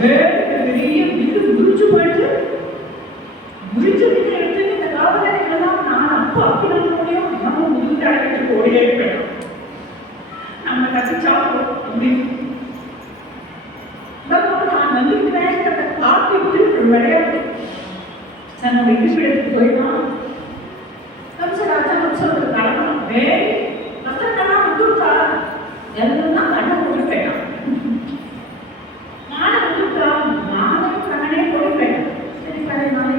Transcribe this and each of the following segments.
பெரிய வீடு முறிச்சு போயிட்டு முறிச்ச வீட்டை எடுத்து இந்த காவலர்களெல்லாம் நான் அப்போ அப்படிலாம் முடியும் நம்ம முதுகிட்டு அடைக்கிட்டு ஓடியே போயிடும் நம்ம கட்டிச்சாப்போம் அப்படின்னு நான் வந்துருக்கிறேன் காத்திட்டு விளையாட்டு நம்ம இடிப்பிடத்துக்கு போயிடலாம் ராஜா ஒரு கலக்கணும் மற்றக்கெல்லாம் வந்துருக்கா எல்லாம் கண்ணை போட்டு போயிட்டான் நானே வந்துருக்கா நானே கண்ணனே போட்டு போயிட்டான் சரி கடை நானே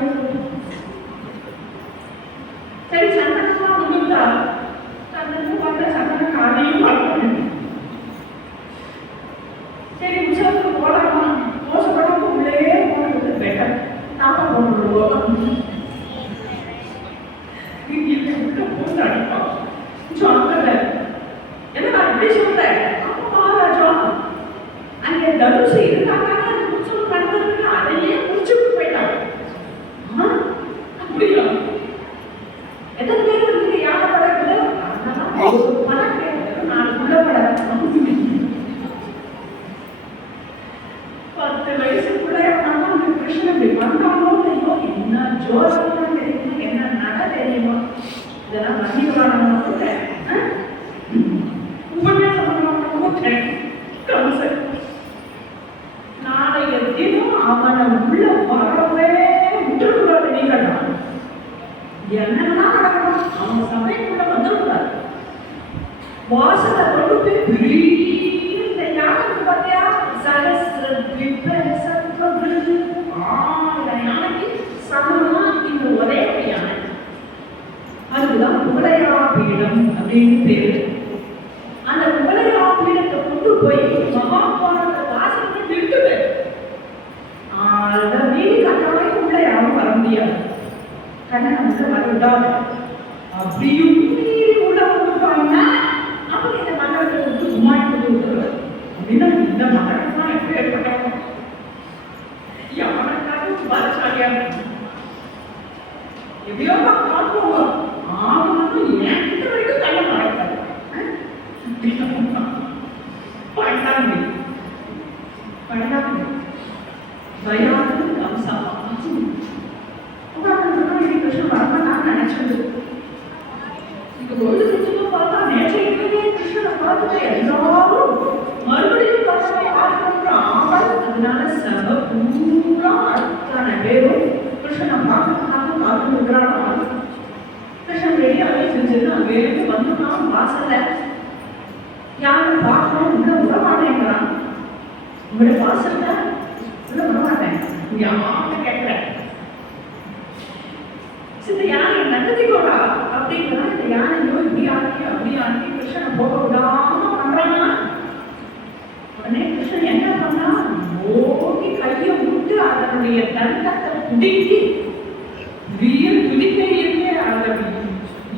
சரி சந்தனமா வந்துருக்கா சந்தனம் பார்த்த சந்தன காலையும் பார்க்கணும் சரி உற்சவத்துக்கு போகலாமா மோசப்படாம உள்ளே போனது பெட்டர் நாம போட்டுருவோம் தனுசு இருந்தாங்க உற்சவம் நடந்ததுக்கு அதையே முடிச்சுட்டு போயிட்டாங்க அப்படியா எத்தனை பேர் வந்து யானை படகுது பணம் கேட்கறது நான் உள்ள படம் 10 வயசுக்குள்ள அந்த கிருஷ்ணன் இப்படி வந்தாங்களோ தெரியும் என்ன ஜோசமா தெரியுமா என்ன நட தெரியுமா இதெல்லாம் மன்னிக்கலான நாளைய தினம் அவனை உள்ள வரவே விட்டுக்கூடாது நீங்கள் என்னன்னா நடக்கணும் அவன் சபைக்குள்ள வந்துடக்கூடாது வாசலை கொண்டு போய் பெரிய இந்த யானைக்கு பார்த்தியா சகஸ்ர யானைக்கு சமமா இந்த ஒரே யானை அதுதான் குவளையா பீடம் அப்படின்னு பேரு அந்த குவளையா பீடத்தை கொண்டு போய் மகாபாரத வாசலுக்கு நிறுத்துது அதை மீறி கட்டாயம் உள்ள யாரும் வர முடியாது கண்ணை வந்து வரவிடாது அப்படியும் மீறி உள்ள வந்துட்டாங்கன்னா அப்ப இந்த மண்டலத்தை விட்டு குமாரி கொண்டு விட்டுருவார் அப்படின்னா இந்த மண்டலம் தான் எப்படி ஏற்பட்டவங்க யாருக்காக பாலசாலியா எப்படியோ பார்ப்போம் ஆகணும் என்கிட்ட வரைக்கும் கண்ணை மறக்காது பழகாது பயாது கம்சமா கிருஷ்ணன் வரமாட்டான்னு நினைச்சது இது ஒரு நிச்சயமா பார்த்தா நேற்று கிருஷ்ணனை பார்த்துட்டு எல்லாரும் மறுபடியும் ஆவல் அதனால சபை பூரா அத்தனை பேரும் கிருஷ்ணனை பார்க்கறதுக்காக காத்து இருக்கிறாங்க கிருஷ்ணன் ரெடியாகவே செஞ்சது அங்கேயிருந்து வந்துட்டான் வாசல்ல யாரும் பார்க்கணும் உள்ள விடமாட்டேங்கிறான் உங்களோட வாசல்ல உள்ள விடமாட்டேன் யாரும் கேட்கிறேன் இந்த யானை நகதிக்கோடா அப்படின்னா இந்த யானையோ இப்படி ஆக்கி அப்படி ஆக்கி கிருஷ்ணனை போக விடாம பண்றாங்கன்னா உடனே கிருஷ்ணன் என்ன பண்ணா ஓகி கையை விட்டு அதனுடைய தந்தத்தை துடிக்கி வீர துடிக்கை இருக்கே அதை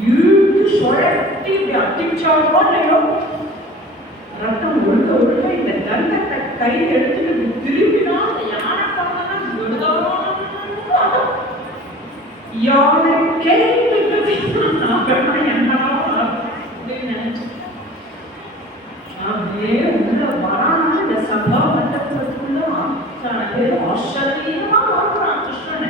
இழுத்து சுழட்டி இப்படி அட்டிச்சாலோ இல்லையோ ரத்தம் ஒழுக்க ஒழுக்க இந்த தந்தத்தை கை எடுத்துட்டு திரும்பினா அந்த யானை பார்த்தா யானைக்கே அப்படியே உள்ள வரான இந்த சபா மண்டபத்துக்குள்ள அத்தனை பேர் ஆச்சரியமா பார்க்கிறான் கிருஷ்ணனை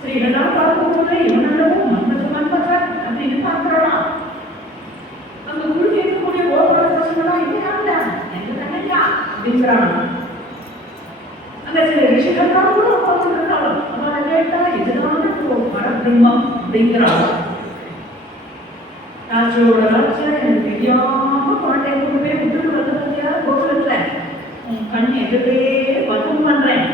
ஸ்ரீகளெல்லாம் பார்க்கும்போது இவனல்லவும் மன்மதன் அப்படின்னு பார்க்கிறோம். அங்க குழு கேட்கக்கூடிய ஓடுற பசங்களாம் இல்லையாங்க எங்க தண்ணியா அப்படிங்கிறாங்க. அங்க சில ரிஷிகள்லாம் கூட பார்த்துருக்காங்க. அவனை கேட்டா இதுதான் பரபிரம்மம் அப்படிங்கிறாங்க. ராஜோட ராஜா எனக்கு தெரியாம குழந்தைய கொண்டு போய் விட்டுட்டு வந்து பார்த்தியா கோகுலத்துல உன் கண் எதிரே வதம் பண்றேன்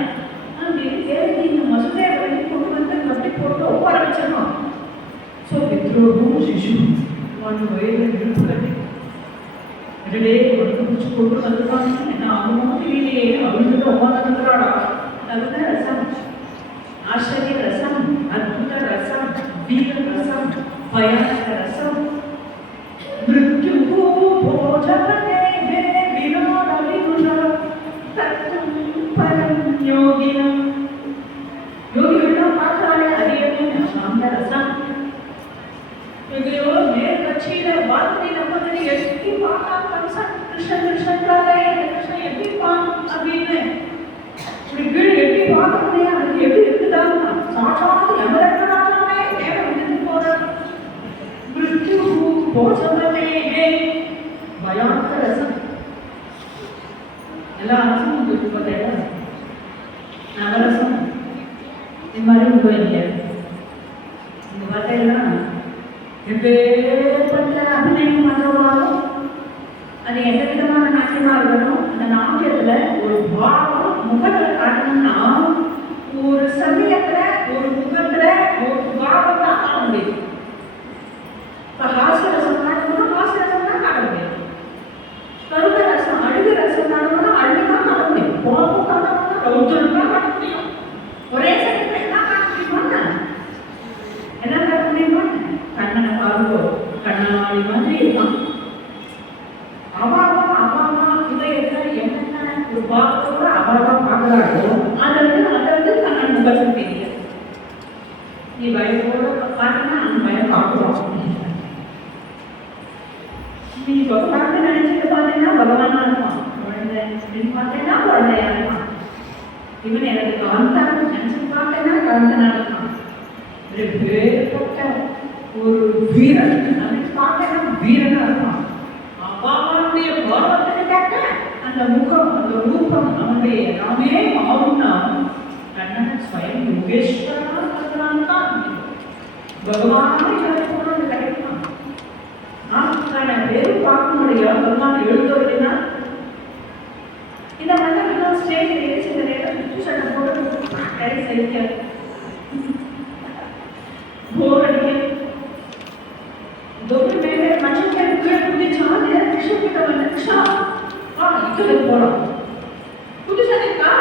அப்படின்னு கேட்டு இந்த மசுதையை வரைக்கும் கொண்டு வந்து கட்டி போட்டு ஒப்பார வச்சிடணும். ஸோ பித்ரோகும் சிசு ஒன்று வயது இழுப்பு கட்டி இடலே ஒன்று பிடிச்சி கொண்டு வந்துருக்காங்க. என்ன ஆகுமோ தெரியலையே கருண ரசம், ஆச்சரிய ரசம், அற்புத ரசம், வீர ரசம், பயானக ரசம். மிருத்யு போஜனே வினோத வினுஷ தத்தும் பரம் யோகினம். யோகிகள்லாம் பார்த்தாலே அறியவே சாந்த ரசம். எங்கேயோ மேல் கட்சியில வார்த்தையில வந்து எட்டி பார்த்தா கம்சன் கிருஷ்ணன் கிருஷ்ணன் எப்படிப்பான் அப்படின்னு இப்படி கீழே எட்டி பார்க்கறதே அதுக்கு எப்படி இருக்குதாங்க சாட்சாத்து எமரக்கனாலே நேர வந்து போறாரு. மிருத்யு போஜனமே பயானக ரசம். எல்லா ரசமும் உங்களுக்கு பார்த்தா நவரசம் இது மாதிரி போயிருங்க. இந்த பார்த்தீங்கன்னா எப்பேற்பட்ட அபிநயம் பண்ணுறவங்களும் அது எந்த விதமான நாட்டியமாக இருக்கணும். அந்த நாட்டியத்தில் ஒரு பாவம் முகத்தில் காட்டணும்னா ஒரு சமயத்தில் ஒரு முகத்தில் ஒரு பாவம் தான் காண முடியும். இப்போ ஹாஸ்யரசம் காட்டணும்னா ஹாஸ்யரசம் தான் காட்ட முடியும். கருத ரசம் அழுகு ரசம் காட்டணும்னா அழுகு தான் காட்ட முடியும். கோபம் காட்டணும்னா ரௌத்ரம் தான் காட்ட முடியும். ஒரே சமயத்தில் என்ன காட்ட முடியுமா? என்ன காட்ட முடியுமா? கண்ணனை பாருங்கோ கண்ணாடி மாதிரி இருக்கான். அவாவா இதயத்துல என்னென்ன ஒரு பாவத்தோட அவாவா பார்க்கறாளோ அதை வந்து கண்ணன் முகத்தில் தெரியும். நீ பயத்தோட காட்டினா அந்த பயம் காட்டுவான். நீ பகவான் நினைச்சிட்டு பார்த்தீங்கன்னா பகவானா இருப்பான். குழந்தை அப்படின்னு பார்த்தீங்கன்னா குழந்தையா இருப்பான். இவன் எனக்கு காந்தான் நினைச்சு பார்த்தேன்னா காந்தனா இருப்பான். வேறுபட்ட ஒரு வீரன் அப்படின்னு பார்த்தேன்னா வீரனா இருப்பான். அவாவுடைய பாவத்தை கேட்ட அந்த முகம் அந்த ரூபம் அவனுடைய எல்லாமே ஆகும்னா கண்ணன் ஸ்வயம் யோகேஸ்வரனா இருக்கிறான் தான் பகவானே கிடைக்கணும் கிடைக்கலாம். வெறும் பார்க்க முடியும் பகவான் எழுதுறதுன்னா இந்த மாதிரி ஸ்டேஜ் ஏறி சில நேரம் சுற்று சட்டம் போட்டு கடை செய்ய போர் அடிக்க दोनों मेरे बच्चों के रुपये मुझे चाह दिया कृष्ण की तरफ नक्शा हाँ इधर बोला तुझे जाने का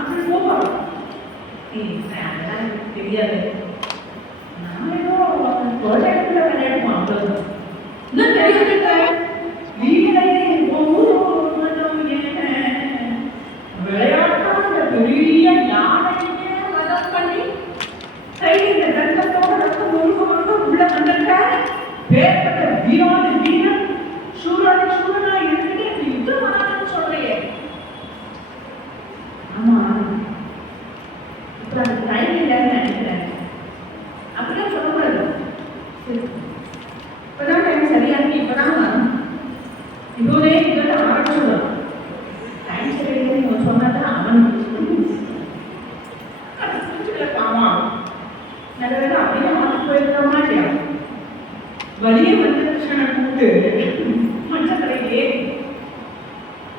अपने वो बोला ये फैमिली दिया है ना मेरे को प्रोजेक्ट में मैंने मांगा ना क्या होता है वीडियो नहीं वो ये விளையாட்டா அந்த பெரிய யானையே வதம் பண்ணி கையில் ரத்தத்தோட ரத்தம் முழுக்க உள்ள வந்துட்ட பேர்பட்ட வீரான வீரன் சூரனா இருந்துட்டு யுத்தம் பண்ணான்னு சொல்றியே. ஆமா இப்ப அந்த டைம் இல்லைன்னு நினைக்கிறேன். அப்படிலாம் சொல்லக்கூடாது. இப்பதான் டைம் சரியா இருக்கு. இப்பதான் இதோடே இதோட ஆரம்பிச்சுடலாம். டைம் சரியில்லை நீங்க சொன்னாதான் அவனுக்கு ஆமா நல்ல வேலை அப்படியே மாற்றி போயிருக்கோமா இல்லையா? வலிய வந்து கிருஷ்ணனை கூப்பிட்டு மஞ்சக்கரையே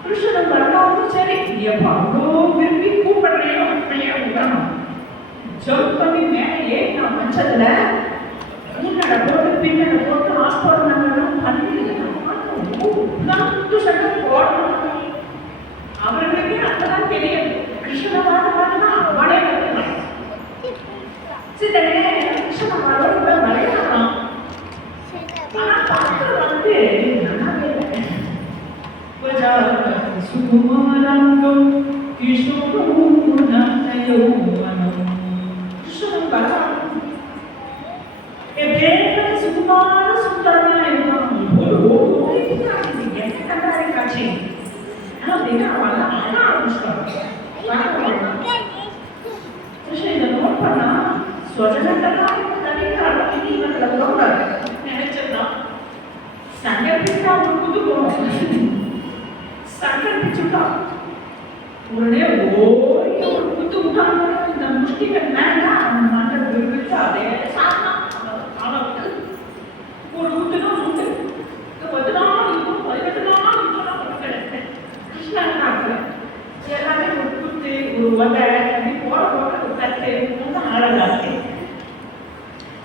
கிருஷ்ணனை வரலாவும் சரி எப்ப அவ்வளோ விரும்பி கூப்பிடுறையோ அப்படியே விடணும். ஜம்ப் பண்ணி மேலே ஏறினா மஞ்சத்துல முன்னடை போட்டு பின்னடை போட்டு ஆஸ்போர்ணங்களும் பண்ணி சட்டம் போடணும். அவர்களுக்கே அப்பதான் தெரியும் கிருஷ்ணனை பாட்டுனா அவளே வரலாம். சில நேரம் கிருஷ்ணனை பாடோட விளையாடலாம். ஆனா பார்த்து வந்து நல்லாவே இல்லை. சுகுமாரங்கம் கிஷோரோ கிருஷ்ணன் வரலாம். எப்பேற்பட்ட சுகுமார சுந்தரமா இருப்பான். ஒரு என்ன கண்டாரே காட்சி அப்படின்னா அவன் அழ ஆரம்பிச்சிட்டான். கிருஷ்ணன் இதை நோட் பண்ணா சொஜனங்கள்லாம் நினைச்சிருந்தான். சங்கல்பிச்சா ஒரு புது போனோம். சங்கல்பிச்சுட்டா உடனே ஓடி ஒரு புத்து விட்டாங்க. இந்த முஷ்டிகள் மேல அவன் மண்டல் விரிவிச்சு அதே சாப்பிட்டான். அளவுக்கு ஒரு ஊத்துதான் உண்டு. 10 நாள் இருக்கும் 18 நாள் இருக்கும் கிடைச்சேன். கிருஷ்ணன் காட்டுல எல்லாமே ஒரு குத்து ஒரு வகை அப்படி போட போட ஒரு தட்டு ரொம்ப அழகாச்சு.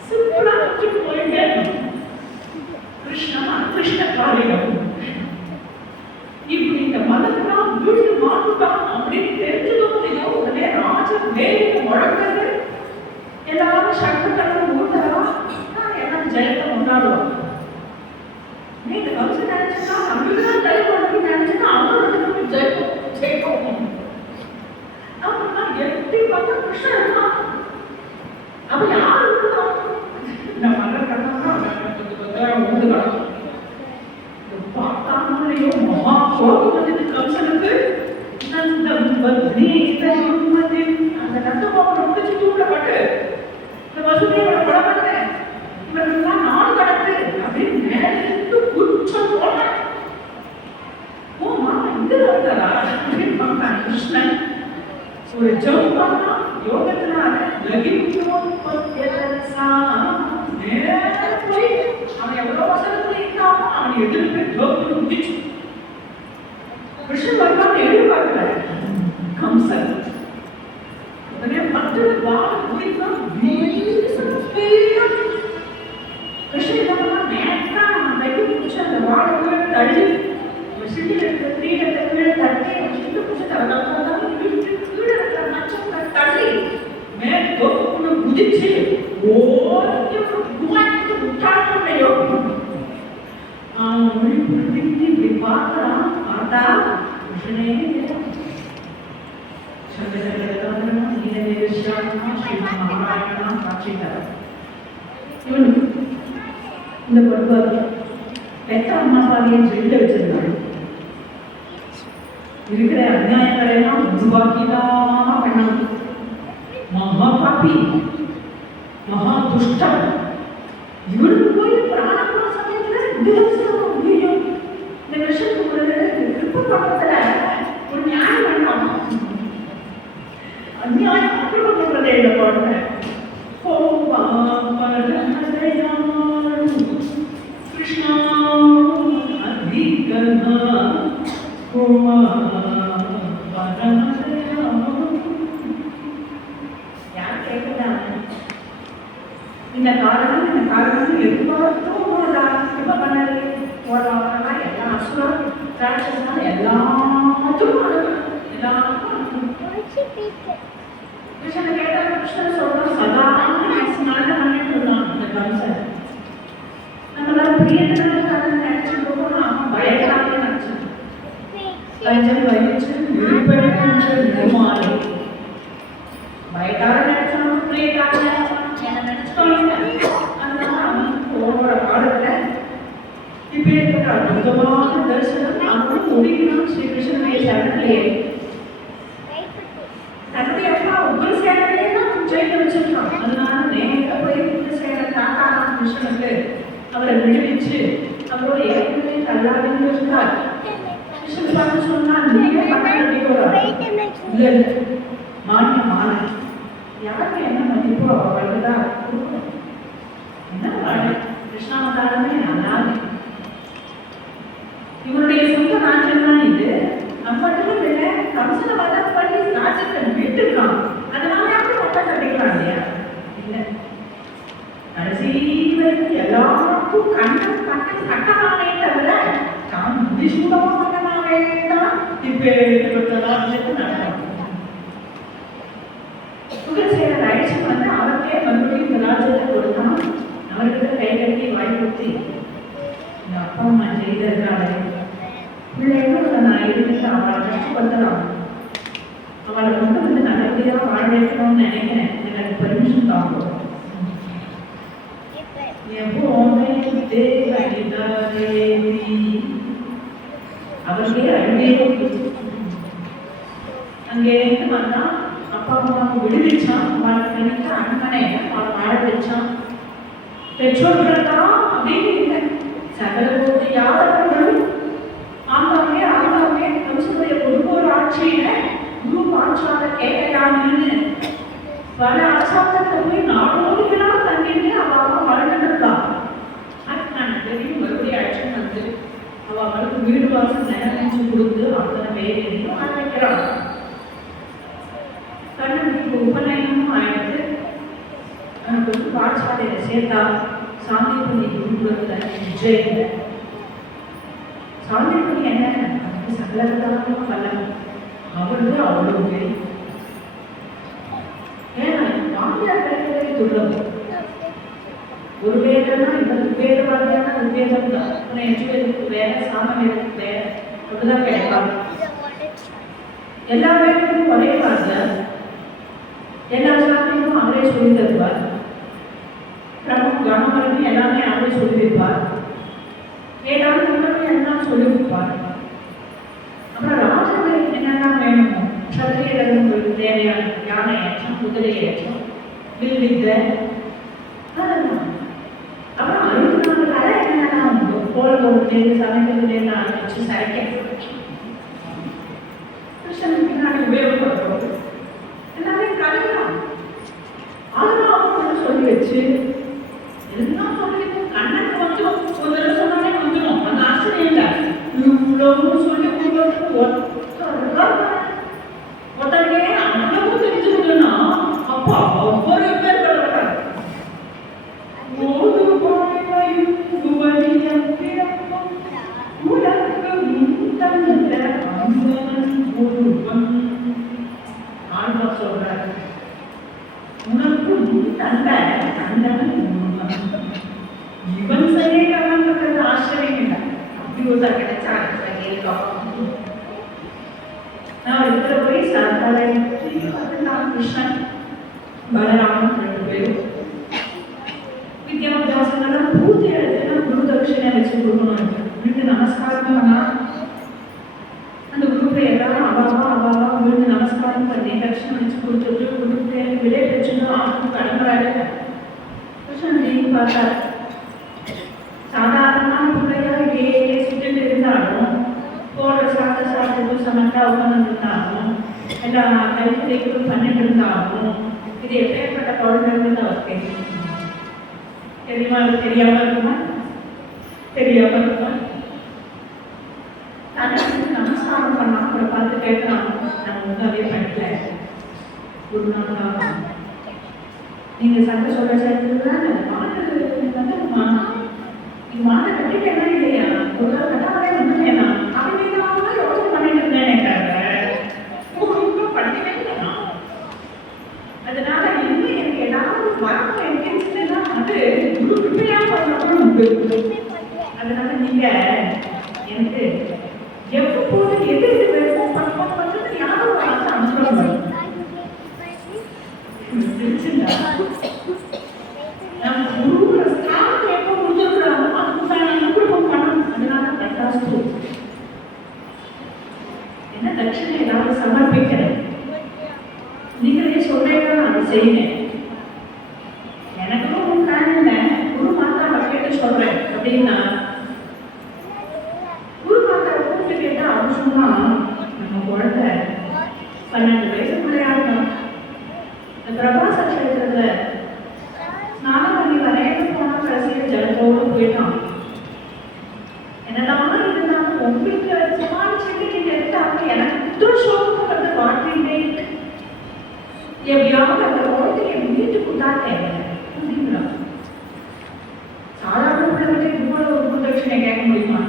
சிம்பிளா வச்சுட்டு போயிட்டே கிருஷ்ணன் கிருஷ்ண காரியம் இப்படி இந்த மதத்தான் வீடு மாட்டுதான் அப்படின்னு தெரிஞ்சதும் உடனே ராஜ சட்டத்தளம் ஊட்டா எல்லாம் ஜெயத்தை கொண்டாடுவாங்க. நீங்க கவுச நினைச்சுன்னா நம்மளுக்குதான் ஜெயம் பண்ணணும்னு நினைச்சுன்னா அவங்களுக்கு ஜெயிப்போம். அப்படின்னா எப்படி பார்த்தா கிருஷ்ணன் இருக்கான். அப்ப யாரு நம்ம மன்னர் கட்டணம்னா ஊடுகலாம் பார்த்தாங்களையோ மகா கோபம் வந்தது கம்சனுக்கு. அந்த நந்தகோபுரம் முடிச்சு தூக்கப்பட்டு இந்த வசுதேவரை படப்பட்டு இவர்கள்லாம் நாடு கடத்து அப்படின்னு நேரிட்டு குற்றம் போன ஓ மாமா இது இருக்காரா அப்படின்னு பார்த்தான் கிருஷ்ணன். ஒரு ஜம் பண்ணா யோகத்தினால போய் அவன் எவ்வளவு வசனத்துல இருந்தாமோ அவன் எதிர்ப்பு ஜோக்கு முடிச்சு கிருஷ்ணன் வரலாம்னு எதிர்பார்க்கல கம்சன். உடனே மக்கள் வாழ உயிர்தான் கிருஷ்ணன் என்ன பண்ணா நேரா அவன் கையை பிடிச்சி அந்த வாழை கீழே தள்ளி சிட்டியில் இருக்கிற கிரீடத்தை கீழே தட்டி சிட்டு பிடிச்சி கீழே இருக்கிற நட்சத்திர தள்ளி மேல் தோப்புக்குள்ள குதிச்சு ஓடி ஒரு குமாரத்துக்கு முட்டாளோ இப்படி பார்க்கலாம். பார்த்தா கிருஷ்ணனே இந்த பொறுப்பாக பெத்த அம்மா அப்பாவையும் வெளியில வச்சிருந்தாங்க. இருக்கிற அநியாயங்களை எல்லாம் உருவாக்கிதான் பண்ணாங்க. மகா பாப்பி மகா துஷ்டம். இவருக்கு போய் பிராண சமயத்துல இந்த விஷயத்துக்கு ஒரு கிருப்ப பக்கத்துல ஒரு நியாயம் பண்ணலாம். அநியாயம் அப்புறம் பண்றதே இல்லை பாருங்க. கிருஷ்ணா அதிகமா யார் கேட்கலாம். இந்த காரணம் எதிர்பார்த்தோம் பண்ணது போடுறவங்கன்னா எல்லாம் அசுரம் ராட்சசனால எல்லாத்துக்கும் எல்லாருக்கும் கிருஷ்ணனை கேட்டா கிருஷ்ணன் சொல்றோம் சதா ஸ்நானம் பண்ணிட்டு இருந்தான் இந்த கம்சன். நம்மளால பிரியனால நினைச்சுட்டு போனா அவன் பயங்கராக நினைச்சான். கஞ்சன் வயிற்று விழுப்பெடுக்கின்ற நிலமாலை பயக்கார நினைச்சான் பிரியக்கார நினைச்சான் என்ன நினைச்சுக்கோங்க. அதனால அவன் போற காலத்துல இப்ப இருக்கிற அற்புதமான தரிசனம் அவனும் ஒடுங்கினான் ஸ்ரீகிருஷ்ணனுடைய சரணத்திலேயே. தன்னுடைய அப்பா உக்ரசேனரையே தான் ஜெயிக்க வச்சிருக்கான். அதனால நேர போய் உக்ரசேனர் தாத்தாராம் கிருஷ்ணனுக்கு அவரை விடுவிச்சு அவரோட ஏற்கனவே தள்ளாடின்னு இருந்தார். கிருஷ்ணன் பார்த்து சொன்னா நீங்க இல்ல மானியமான யாருக்கு என்ன மதிப்போ அவர்களுதான் என்ன வாழை கிருஷ்ணாவதாரமே நல்லாது. இவருடைய சொந்த ராஜ்யம் தான் இது. நம்மளும் இல்லை கம்சனை வதம் பண்ணி ராஜ்யத்தை விட்டுருக்கான். அதனால யாரும் ஒட்ட கட்டிக்கலாம் இல்லையா? இல்லை கடைசி வரைக்கும் எல்லாருக்கும் கட்டமானே தவிர தான் முடிசூடமா பண்ணமாவே தான் இப்ப ராஜ்யத்தை நடக்கும். உக்ரசேனர் அழைச்சி வந்து அவருக்கே மறுபடியும் இந்த ராஜ்யத்தை கொடுத்தான். அவர்கிட்ட கை கட்டி வாய் கொடுத்து இந்த அப்பா அம்மா செய்ததுனால பிள்ளைகளோட நான் இருந்துட்டு அவளை கஷ்டப்படுத்தலாம். அவளை கொண்டு வந்து நல்லபடியாக வாழ வைக்கணும்னு நினைக்கிறேன். எனக்கு பெர்மிஷன் தாங்க. அவருக்கே அழுவே அங்கே இருந்து வந்தா அப்பா அம்மாவுக்கு விடுவிச்சான். அவளுக்கு நினைக்க அண்ணனை அவளை வாழ வச்சான். பெற்றோர்கள் தான் அப்படின்னு இல்லை. சகல போது யாரும் ஆங்காமே கம்சனுடைய பொதுவோர் ஆட்சியில குரு பாஞ்சால கேட்கலாம்னு பல அரசாங்கத்துல போய் நாடோடிகளாக தங்கிட்டு அவ வாழ்ந்துருக்கான். நான் தெரியும் மறுபடியும் அழைச்சிட்டு வந்து அவளுக்கு வீடு வாசல் நினைச்சு கொடுத்து அத்தனை பேரையும் வாழ வைக்கிறான். கண்ணனுக்கு உபநயனமும் ஆயிடுது. எனக்கு பாடசாலையில சேர்த்தா சாந்திபதி குருகுலத்துல விஜயல சாந்திபதி என்ன அதுக்கு சகலதாகவும் வல்லம். அவருக்கு அவ்வளவு பேர் ஏன்னா வாங்கியார் துர்லபம். ஒரு வேதம்னா இன்னொரு வேதவாதியான ஒரு வேதம் தான். அப்புறம் எஜுவேதத்துக்கு வேற, சாமவேதத்துக்கு வேற, அப்படிதான் கிடைப்பாங்க. எல்லா வேதமும் ஒரே வார்த்தை, எல்லா சாமியும் அவரே சொல்லி தருவார். பிரம்மம் கணவரும் எல்லாமே அவரே சொல்லி வைப்பார். வேதாந்தங்களும் எல்லாம் சொல்லி வைப்பார். அப்புறம் ராஜனுக்கு என்னென்ன வேணுமோ, சத்திரியர்களுக்கு தேவையான யானை ஏற்றம், குதிரை ஏற்றம், வில் வித்தை, அதெல்லாம். அப்புறம் 64 கலை என்னென்னா கோல் போடுறது, சமைக்கிறதுலேருந்து ஆரம்பிச்சு சரைக்க கிருஷ்ணனுக்கு பின்னாடி உபயோகப்படுறோம். எல்லாமே கலைதான். அதெல்லாம் சொல்லி வச்சு எல்லாம் சொல்லி கண்ணனுக்கு கொஞ்சம் ஒரு தடவை சொன்னாலே வந்துடும். அந்த ஆச்சரியம் இல்லை. இவ்வளவு சொல்லி ஒருத்தருக்கே அவ்வளவு தெரிஞ்சுக்கணும்னா அப்பா ஒவ்வொரு பேர் கடவுள் சொல்றாரு. உனக்கு தந்தை தந்தவன் இவன் செய்யறது ஆச்சரியம் இல்லை. அப்படி ஒரு கிடைச்சா நான் இருக்கிற போய் சாத்தாலை கிருஷ்ணன் பலராமன் 2 பேரும் வித்யாபியாசங்கள்லாம் பூஜை எடுத்து குரு தட்சிணை வச்சு கொடுக்கணும். விழுந்து நமஸ்காரம் பண்ணா அந்த குருப்பை எல்லாரும் அவாவா விழுந்து நமஸ்காரம் பண்ணி தட்சிணை வச்சு கொடுத்துட்டு குருப்பை விலை வச்சுன்னு ஆகும் கடம்புறாரு. கிருஷ்ணன் நீங்க பார்த்தாரு. சாதாரணமான பிள்ளையா இதே சுற்றிட்டு இருந்தாலும் போடுற சாப்பிட்டு சமத்தா உட்காந்துருந்தாலும் எல்லாம் கைக்குதைகளும் பண்ணிட்டு இருந்தாலும் இது எப்பேற்பட்ட குழந்தைன்னு அவர் தெரியும். தெரியுமா? தெரியாம இருக்குமா? தெரியாம இருக்குமா? தனக்கு நமஸ்காரம் பண்ணா அவரை பார்த்து கேட்கலாம். நம்ம வந்து அதே பண்ணல குருநாதா நீங்க சண்டை சொல்ல சேர்த்துதான் மாட்டு வந்துருமா? நீங்க மாட்டை கட்டிட்டேன்னா இல்லையா? ஒரு கட்டாமலே வந்துட்டேனா? அப்படி நான் யோசனை பண்ணிட்டு இருந்தேன். படிக்கவே இல்லைனா அதனால இன்னும் எனக்கு ஏதாவது வரணும் என்கிட்டா அது உருப்படியா பண்ணணும் உண்டு. அதனால நீங்க எனக்கு எப்போது எது வேணுமோ பண்றது யாரும் பார்த்து அனுப்புறோம். நம்ம குருவோட ஸ்தானத்தை எப்போ முடிஞ்சிருக்கிறாங்க அதுதான் அனுகிரகம் பண்ணணும். அதனால தட்டாஸ்து என்ன தட்சிணை ஏதாவது சமர்ப்பிக்கிறேன். நீங்களே சொல்றீங்க நான் செய்வேன். எனக்கும் உன் பிளான் இல்லை. குரு மாதா கேட்டு சொல்றேன் அப்படின்னா குரு மாதா கூப்பிட்டு கேட்டா அவங்க சொன்னா நம்ம குழந்தை 12 வயசுக்குள்ளே ஆகணும். இந்த பிரபாச கஷேத்திரத்துல ஸ்நானம் பண்ணி வரையில போனா கடைசியில் ஜலத்தோடு போயிட்டான். என்னதான் இருந்தாலும் உங்களுக்கு சமாளிச்சுட்டு நீங்க எடுத்தாங்க எனக்கு புத்திரசோகம் வந்து வாழ்க்கையிலே எப்படியாவது அந்த குழந்தைய வீட்டுக்கு தான் தேவை அப்படிங்களா? சாதாரண பிள்ளைகிட்ட இவ்வளவு ஒரு குருதட்சிணை கேட்க முடியுமா?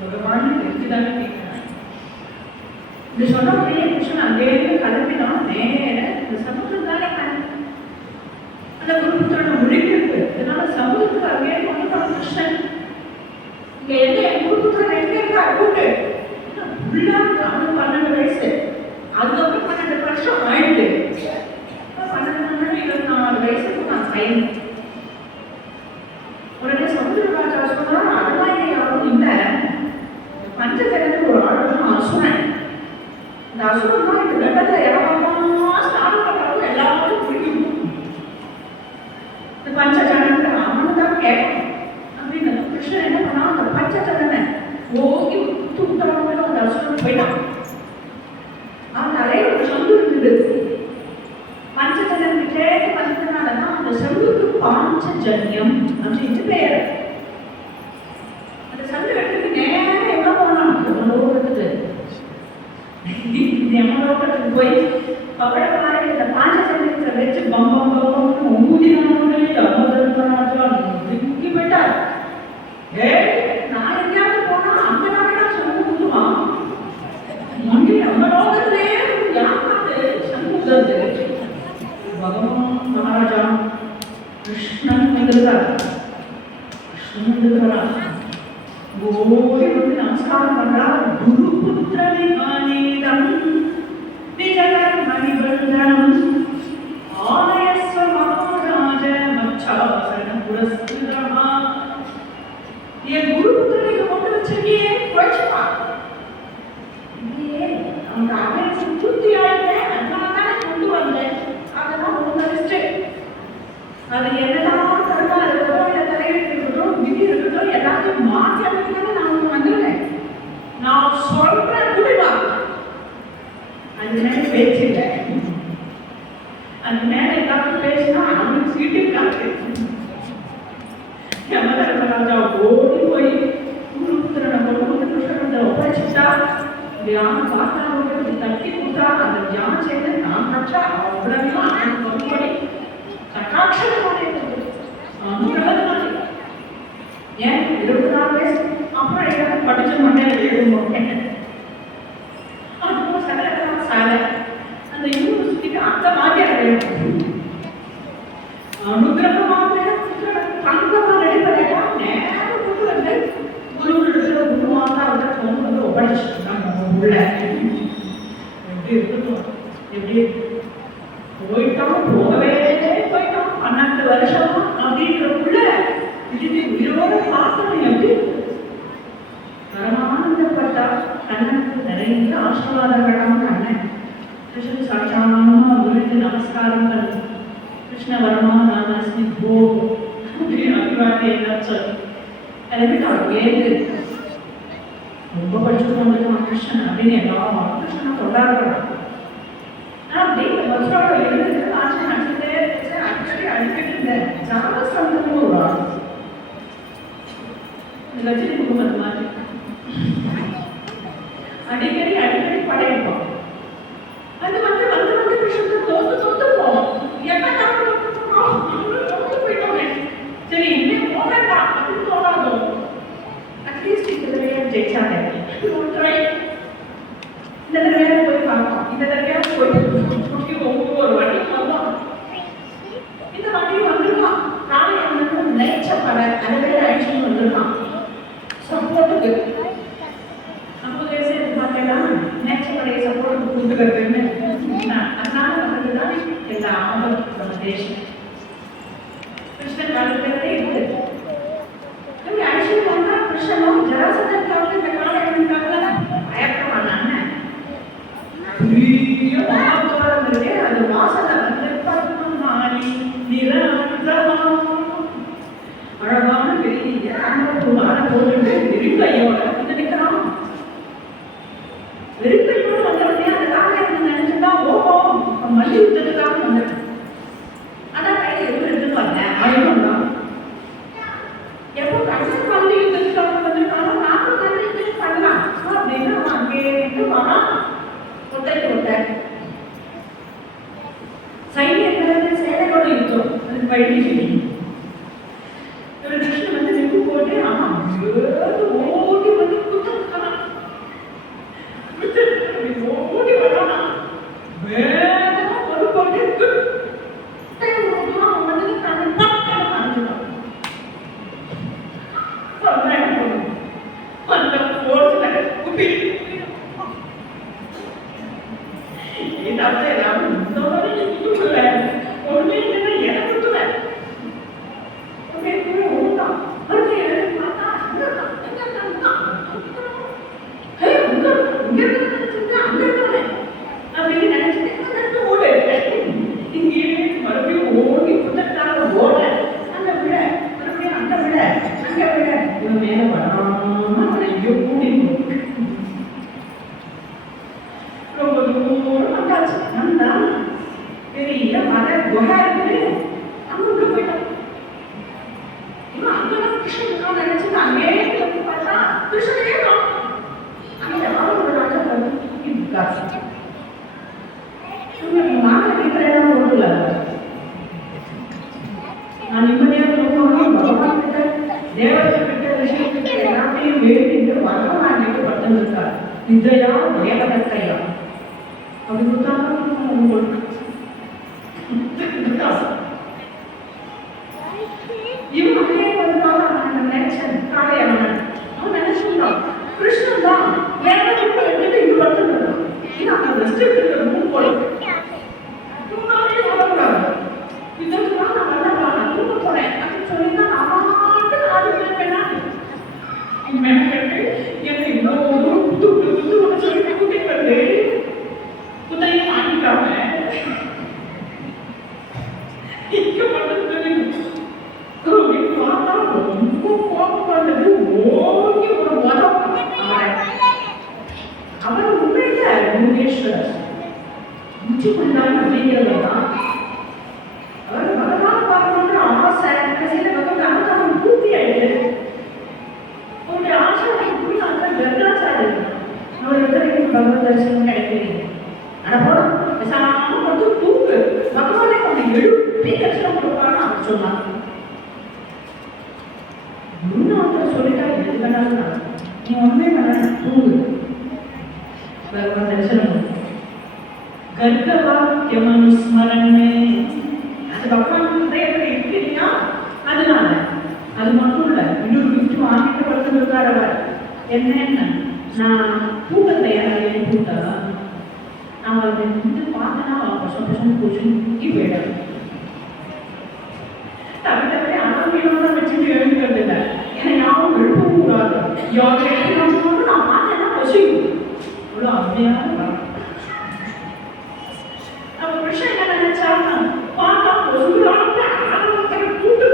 பகவான் தெரிஞ்சுதானே கேட்கிறாங்க. இது சொன்ன உடனே கிருஷ்ணன் அங்கேயிருந்து கிளம்பினான். நேர இந்த சமுத்திரம் தானே அந்த குருபுத்திரனை ஒழிக்கிறது. இதனால சமுதிரத்துக்கு அங்கே கொண்டுட்டான் கிருஷ்ணன். இங்க எங்க என் குருபுத்திரன் எங்க இருக்கா கூட்டு உள்ளா அவனுக்கு 12 வயசு. அதுக்கப்புறம் 12 வருஷம் ஆயிடுது. 12 24 வயசுக்கு நான் பயணம். உடனே சமுதிர ராஜா சொன்னா அதெல்லாம் யாரும் இல்லை. பஞ்சதேவனுக்கு ஒரு ஆளுதான் அசுரன். இந்த அசுரன் தான் இந்த கட்டத்துல யாரெல்லாம் ஸ்நானம் பண்றாலும் எல்லாரும் பிடிக்கும். இந்த பஞ்சஜனத்தை அவனு தான் கேட்கணும் அப்படின்னு கிருஷ்ணன் என்ன பண்ணா அந்த பஞ்சஜனனை ஓகி விட்டு விட்டவங்களும் அந்த அசுரன் போயிட்டான். அவன் நிறைய ஒரு சந்து இருந்தது. பஞ்சஜனன் கேட்டு பஞ்சனாலதான் அந்த சந்துக்கு பாஞ்சஜன்யம் அப்படின்னு பெயர். அந்த சந்து எடுத்துட்டு நேரம் எவ்வளவு போனான் யமலோகத்துக்கு. யமலோகத்துக்கு போய் பப்படக்கார இந்த பாஞ்சஜன்யத்தை வச்சு பம்பம் பம்பம் ஊதினாங்களே அமதர்மராஜா திக்கி போயிட்டார். நான் எங்கேயாவது போனா அங்க நான் சங்கு ஊதுவான். யமலோகத்திலே யாரு சங்கு ஊதுறது? பகவான் மகாராஜா கிருஷ்ணன் வந்திருக்கார். கிருஷ்ணன் வந்திருக்காரா, ஓடி வந்து நமஸ்காரம் பண்றார். குருபுத்திரனை மானேதம் நிஜகர் மணிபந்தனம் ஆலயஸ்வ மகாராஜ மச்சாசன புரஸ்கிருதமா. என் குருபுத்திரனை கொண்டு வச்சிருக்கியே, குறைச்சுப்பா. அவங்க அவனுக்கு பூர்த்தி ஆயிட்டேன், அதனாலதான் கொண்டு வந்தேன். அதெல்லாம் ஒன்று அது என்னதான் கருமா இருக்கட்டும், இல்லை தலையில் இருக்கட்டும், விதி இருக்கட்டும், எல்லாத்தையும் மாற்றி அமைக்கிறது நான் ஒன்று வந்துடுறேன். நான் சொல்றேன் முடிவா. அது மேலே பேச்சு இல்லை. அது மேலே ஏதாவது பேசினா அவனுக்கு சீட்டு காட்டு. யமதர்மராஜா ஓடி போய் குருபுத்திரனை கொண்டு வந்து கிருஷ்ணனை ஒப்படைச்சிட்டா. யானை பார்த்தாலும் தட்டி கொடுத்தா அந்த யானை செய்து நான் கற்றா அவ்வளவையும் அவன் கொண்டுபடி கட்டாட்சரமான அனுகிரகத்தினாலே. ஏன் 24 வயசு அப்புறம் எல்லாரும் படிச்ச மண்டையில் எழுதுவோம். அதுவும் சகலகலாம் சாலை அந்த யூனிவர்சிட்டிக்கு அந்த மாதிரி அனுகிரகமாக தங்கமாக நடிப்பதையா நேரம் கொண்டு வந்து குருவிட குருவாக அவரை கொண்டு வந்து ஒப்படைச்சிட்டு உள்ள எப்படி இருக்கட்டும். எப்படி போயிட்டோம், போகவே போயிட்டோம் 12 வருஷம் அப்படின்றக்குள்ள திரும்பி உயிரோட பார்க்கணும். எப்படி பரமானந்தப்பட்டா கண்ணனுக்கு நிறைய ஆசீர்வாதங்களான அண்ணன் கிருஷ்ண சாட்சாமா விழுந்து நமஸ்காரங்கள். கிருஷ்ண வரமா நானாஸ்மி போ அப்படின்னு அபிவாதி என்ன சொல்லி கிளம்பிட்டு ஏது ரொம்ப படிச்சுட்டு கிருஷ்ணன் அப்படின்னு எல்லாரும் கிருஷ்ணனை கொண்டாடுறாங்க. அப்படி பஸ்ஸோட எழுதுறது ஆட்சி நடந்துட்டே இருந்துச்சு. அடிக்கடி இந்த ஜாமசந்தமும் ஒரு ஆள் இந்த லட்சணி குடும்பம் மாதிரி அடிக்கடி படையப்போம். அது வந்து கிருஷ்ணத்தை தோத்து போவோம். என்ன தோத்து போயிட்டோமே, சரி இன்னும் போகண்டா அப்படின்னு தோணாதோ. அட்லீஸ்ட் இந்த தடவையா ஜெயிச்சாங்க, இந்த தடவையா போய் பார்ப்போம், இந்த தடவையா போய் ஒவ்வொரு வாட்டியும் வந்தோம். இந்த வாட்டியும் வந்திருக்கான். நாளை வந்து நேச்சப்பட அதுவே ஆயிடுச்சுன்னு வந்திருக்கான் சப்போர்ட்டுக்கு. 50 வயசு பார்த்தீங்கன்னா நேச்சப்படையை சப்போர்ட்டுக்கு கொடுத்துக்கிறதுன்னு அதனால வந்ததுதான் எல்லா ஆபத்து நம்ம தேசம். கிருஷ்ணன் காலத்திலே இருக்குது. ஆக்சுவலி வந்தா கிருஷ்ணனும் ஜராசந்தனுக்காக இந்த காலகட்டங்களுக்காக பயப்படமாட்டாங்க. பெரிய மகாபாரதம் இருக்கு. அது வாசனை வந்து பத்மமாலி நிரந்தரம் அழகான பெரிய அனுபவமான போட்டு வெறுக்கையோட வந்து நிற்கிறான். வெறுக்கையோடு வந்தவனே அந்த காலையில் நினைச்சுட்டா ஓஹோ மல்லி யுத்தத்துக்காக வந்தேன். அதான் கையில் எதுவும் எடுத்துட்டு வந்தேன் ஆயுதம் தான். எப்போ கண்ணன் மல்லி யுத்தத்துக்காக வந்திருக்கானோ நானும் மல்லி யுத்தம் பண்ணலாம் அப்படின்னு அவன் அங்கே வரான். ஒட்டை சைனியர்கள் சேனையோட யுத்தம் அது வழி. ஒரு கிருஷ்ணன் வந்து நெப்பு போட்டு ஆமா ஓடி வந்து குத்தம் ஓடி வரானா வேகமா ஒரு போட்டு அவன் வந்து தன்னை பக்கம் அரைஞ்சிட்டான். அந்த போர்ஸ்ல குப்பி ஒண்ணுமே இல்லை எனக்கு ஒண்ணுதான் அப்படின்னு நினைச்சிட்டு ஓட இங்கே மறுபடியும் ஓடி குத்தட்டால ஓட அந்த விட மறுபடியும் அந்த விட அங்க விட இவன் மேல வராம அவனை எங்கேயோ கூடி ரொம்ப தூரம் வந்தாச்சு. வந்தா பெரிய மலை குகை இருக்குது. அங்க உள்ள போயிட்டான். இவன் அங்கதான் கிருஷ்ணன் நினைச்சது அங்கே பார்த்தா கிருஷ்ணனே அங்கே ஒரு ராஜா மாலை வீட்டில் எல்லாம் ஒன்றும் நான் நிம்மதியாக போகணும். பகவான் கிட்ட தேவர்கள் கிட்ட விஷயத்துக்கு எல்லாத்தையும் வேண்டிட்டு வரமாட்டேன்னு படுத்திருக்கார். இதையா தேவதத்தையா அப்படி கொடுத்தாலும் भगवान दर्शन गर्गवाक्यमनुस्मरणे அது பகவான் ஹிருதயத்தில் இருக்கு இல்லையா, அதனால அது மட்டும் இல்லை, இன்னொரு கிஃப்ட் வாங்கிட்டு படுத்துருக்காரு அவர். என்னன்னு நான் தூக்கத்தை யாராவது எழுப்பிவிட்டா நான் அதை வந்து பார்த்தேன்னா பசங்க பசங்க போச்சுன்னு தூக்கி போயிடாது. தவிர ஆரோக்கியமாக வச்சுட்டு எழுந்துக்கிறது இல்லை. ஏன்னா யாரும் எழுப்பவும் கூடாது. யாரும் எழுப்பினாலும் நான் பார்த்தேன்னா பசிக்கும். அவ்வளோ அருமையான வரும். நம்ம விஷயம் என்ன நினைச்சாங்க பார்த்தா பொசுகிறாங்க ஆரோக்கியத்தை கூட்டு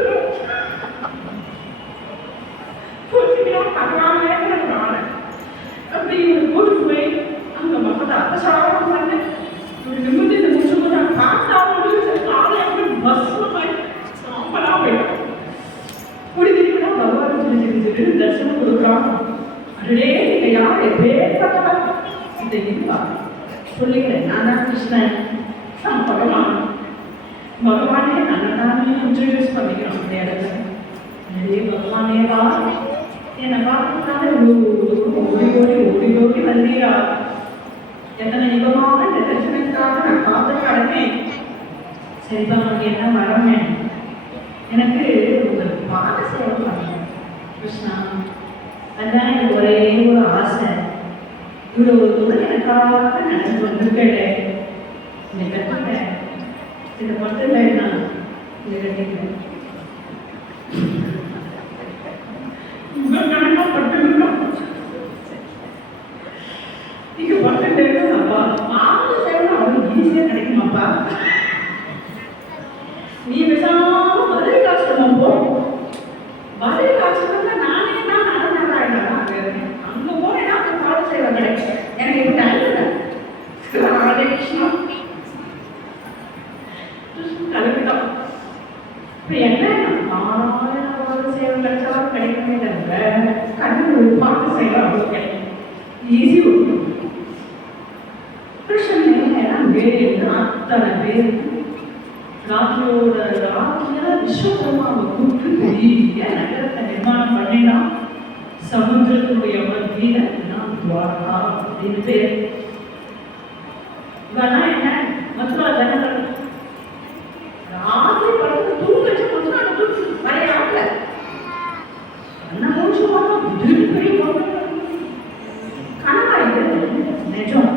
பொசுகிறான் பகவானே ஆளை அப்படி கூட்டு போய் அங்க மக்கள் அப்பசாரம் பண்ண ஒரு நிமிடத்தை முடிச்சு போது பார்த்தா ஆளை அப்படி பஸ்ல போய் சாம்பலா போயிடும். குடிக்கிறீங்கன்னா பகவான் சொல்லி தரிசனம் கொடுக்குறாங்க. அடே நீங்க யார் எப்பேற்பட்டவா இந்த இல்லா சொல்லிக்கிறேன். நான் தான் கிருஷ்ணன், நான் பகவான். பகவானே நன்னதானே இன்ட்ரடியூஸ் பண்ணிக்கிறோம் அந்த இடத்துல. அதே பகவானேவா என்னை பார்த்துட்டாலே ஓடி ஓடி ஓடி ஓடி வந்தீரா. எத்தனை யுகமாக இந்த தரிசனத்துக்காக நான் காத்து கடனேன். சரிப்பா உனக்கு என்ன வரமே, எனக்கு உங்களுக்கு பாட சேவை பண்ணணும் கிருஷ்ணா. அதுதான் எனக்கு ஒரே ஒரு ஆசை. இவ்வளவு தூரம் எனக்காக நடந்து வந்திருக்கேன். இதை கற்றுட்டேன். இதை மட்டும் இல்லைன்னா இதை கட்டிக்கிறேன். கணக்காக பட்டுருக்கோம். இங்க பட்டுட்டேன்ப்பா ஆறு சேவை அவளுக்கு ஈஸியாக கிடைக்குமாப்பா. நீ பேசாம மதுரை காசுலாம் போ. மதுரை காசுல நானே தான் நடந்தாங்க. அங்க போனேன்னா பாட சேவை கிடைக்கும். எனக்கு இப்போ டைம் இல்லை. ராதே கிருஷ்ணா கலக்கிட்டோம். இப்போ என்ன நாராயண சேவை கிடைச்சாலும் கிடைக்கவே தவிர கண்ணு பாட்டு சேவை அவ்வளோ கிடைக்கும். ஈஸி ஒன்று கிருஷ்ணன் அங்கே அத்தனை பேர் ராத்திரியோட ராத்திரியா விஸ்வகர்மாவை கூப்பிட்டு பெரிய நகரத்தை நிர்மாணம் பண்ணினா சமுத்திரத்துடைய மத்தியில துவாரகா அப்படின்னு பேர். இவெல்லாம் என்ன மதுரா ஜனங்கள் ராத்திரி படுத்து தூங்க வச்சு மதுரா தூக்கி வரையாடல என்ன மோசமாக திடீர்னு பெரிய கனவா இது நிஜம்.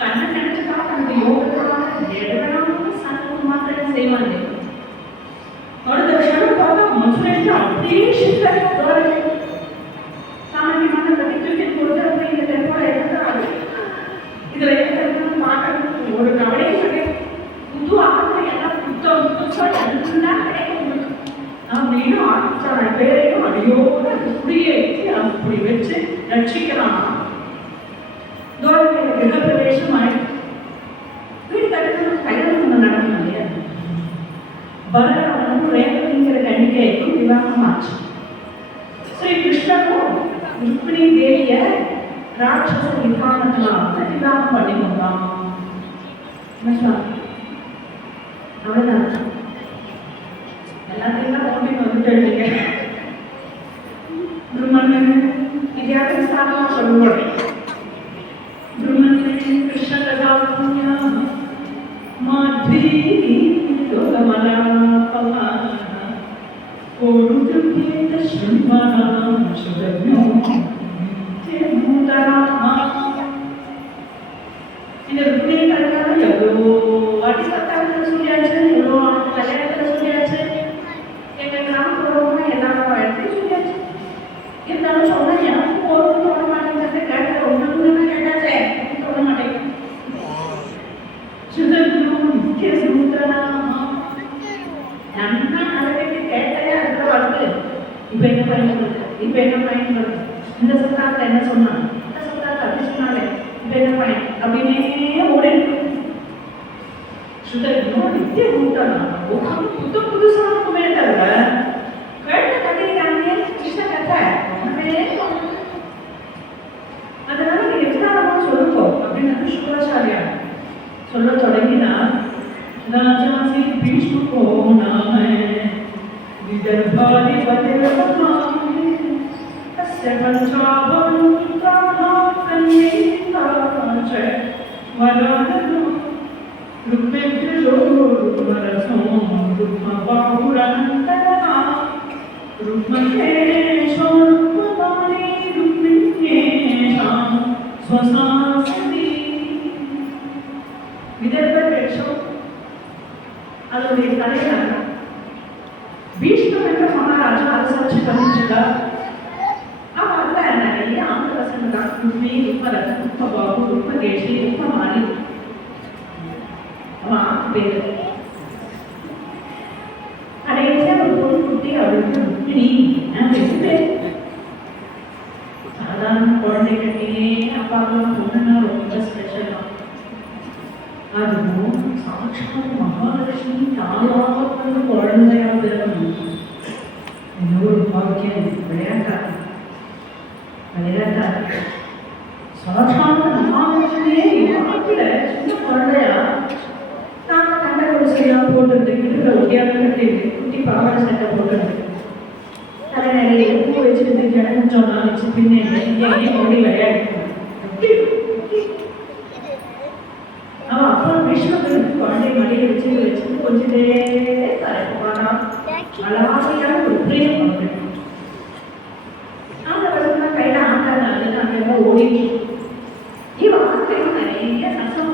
கண்ணை நினைச்சுட்டா அந்த யோகத்தான எடவெல்லாம் சனமும் மாத்திரம் செய்வாங்க. அடுத்த விஷயம் பார்த்தா மதுரைக்கு அப்படியே சித்தரை தோறவே சாமானியமான கட்டிட்டு கொடுத்து அப்படி இந்த டெம்போல எடுத்துறாங்க. இதுல என்ன பார்க்கறதுக்கு ஒரு கவலையும் கிடையாது. புது ஆட்கள் எல்லாம் புத்தம் புதுசாக எல்லாம் கிடைக்கும் அப்படின்னு ஆட்சான பேரையும் அடியோட குடியேற்றி அப்படி வச்சு ரட்சிக்கிறான். கிரகப்பிரவேசம் ஆயிடுச்சு. வீடு கட்டுறது கையில் நடக்கணும் இல்லையா. பரதவனும் ரேவதிங்கிற கன்னிகைக்கும் விவாகம் ஆச்சு. ஸ்ரீ கிருஷ்ணனும் ருக்மிணி தேவிய ராட்சச விதானத்தினால விவாகம் பண்ணி கொண்டான். அவ்வளவுதான். எல்லாத்தையும் தான் ஓட்டிட்டு வந்துட்டு பிரம்மன் இதையாவது சாதமா சொல்லுவாங்க. பிரம்மன் கிருஷ்ண கதாபுண்யா மாத்ரி லோகமலா பவா கோருத்ருத்யேத ஸ்ருண்வானாம் சுதக்ஞோ தேமுதராமா. இந்த ருக்மிணி கல்யாணம் எவ்வளோ வாட்டி சத்தாரத்தில் சொல்லியாச்சு, எவ்வளோ கல்யாணத்தில் சொல்லியாச்சு, எங்கள் கிராமப்புறமா எல்லா இடத்தையும் சொல்லியாச்சு. இருந்தாலும் சொன்னா எனக்கும் ஒரு தோண மாட்டேங்கிறது. கேட்ட உங்களுக்கு தான் கேட்டாச்சே தோண மாட்டேங்குது. சுதக்ஞோ நித்திய சமுத்திரனாமா நன்னா நடக்கிட்டு கேட்டதே அடுத்த வாழ்க்கை. இப்போ என்ன பயன்படுது, இப்போ என்ன பயன்படுது, இந்த சத்தாரத்தில் என்ன சொன்னாங்க, இந்த சத்தாரத்தில் அப்படி சொன்னாலே இப்போ என்ன பயன் அப்படின்னே ஓடிட்டு சுதக்ஞோ நித்திய சமுத்திரனாமா. ஒவ்வொரு புது புதுசானமே தவிர கேட்ட கதைக்கானே கிருஷ்ண கதை ஒன்றுமே. அதனால நீங்க விசாரமா சொல்லுங்க அப்படின்னு சுக்கராச்சாரியா சொல்ல தொடங்கினா ராஜாசி பீஷ்மோ நாம விதர்பாதி பதிரமாமி தஸ்ய பஞ்சாபம் புத்ராஹ वराननो रुक्मेभ्यजो रुक्मरसो रुक्मबाहुरनन्तरः रुक्मकेशो रुक्मपाणि रुक्मिण्येषां स्वसासति विदर्भवेषो அதனுடைய தலைவர் பீஷ்மர் என்ற மகாராஜா அரசாட்சி பண்ணிச்சிருக்கார். அவன் அதில் நிறைய ஆண்டு பசங்க தான். ருக்மி, ருக்மரசன், ருக்மபாபு, ருக்மகேஷி, ருக்மமாலி, அவன் 6 பேர். கடைசியா ஒரு பொண்ணு குட்டி அவளுக்கு ருக்மிணி அப்படின்னு பேர். சாதாரண குழந்தை கட்டியே அப்பாவுக்கு பொண்ணுன்னா ரொம்ப ஸ்பெஷல் தான். அதுவும் சாட்சாத் மகாலட்சுமி தாயாக வந்து குழந்தையா பிறக்கணும். இன்னொரு பாக்கியம் விளையாட்டாரு சாட்சாத் மகாலட்சுமியே வாழ்க்கையில சின்ன குழந்தையா நாம கண்ட குடிசையெல்லாம் போட்டுருந்து இடுப்புல ஒட்டியாக கட்டி குட்டி பாவாடை சட்டை போட்டுருந்து தலை நிறைய பூ வச்சுருந்து ஜனஞ்சோனா வச்சு பின்னாடி ஓடி விளையாடுவோம். அவன் அப்பா விஸ்வங்களுக்கு குழந்தை மடியை வச்சு கொஞ்சிட்டே தரைப்பானா அழகான ஒரு பிரியம் அவர்கள். அந்த பசங்க கையில ஆட்டாங்க நாங்க எல்லாம் ஓடிட்டு இவன் ஆட்டையும் நிறைய சசம்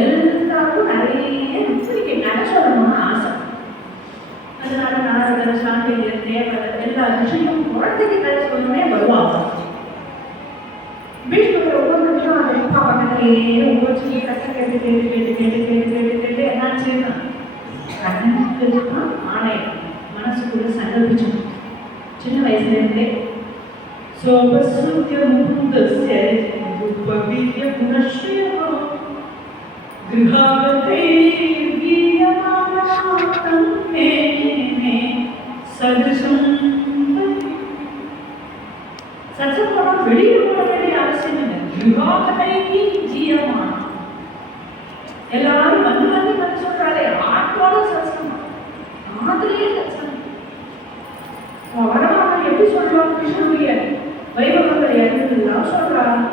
எல்லாருக்கும் நிறைய இப்படிக்கு நடச்சோடணும்னு ஆசை. அதனால நாரதர் சாந்தியர் தேவர் எல்லா விஷயமும் குழந்தைக்கு கதை சொல்லணுமே வருவாங்க. விஷ்ணுவை ஒவ்வொரு நிமிஷம் அந்த அப்பா பக்கத்திலேயே ஒவ்வொரு சின்ன கட்ட கேட்டு கேட்டு கேட்டு கேட்டு கேட்டு கேட்டு கேட்டு என்னாச்சுன்னா கண்ணனுக்கு தான் ஆணையம் மனசுக்குள்ள சங்கல்பிச்சோம். சின்ன வயசுல இருந்தே சோபஸ்ருத்ய முகுந்தஸ்ய ரூபவீர்ய குணஸ்ரீயோ கிருஹாவதே கீயமானம் மே மே சதுஷம் சச்சப்படம் வெளியே போட வேண்டிய அவசியம் இல்லை. விவாகத்தைக்கு ஜீயமான எல்லாரும் வந்து வந்து சொல்றாளே ஆட்டோட சச்சம் மாதிரியே சச்சம் வரமாக எப்படி சொல்றாங்க? கிருஷ்ணனுடைய வைபவங்கள் எல்லாம் சொல்றாங்க.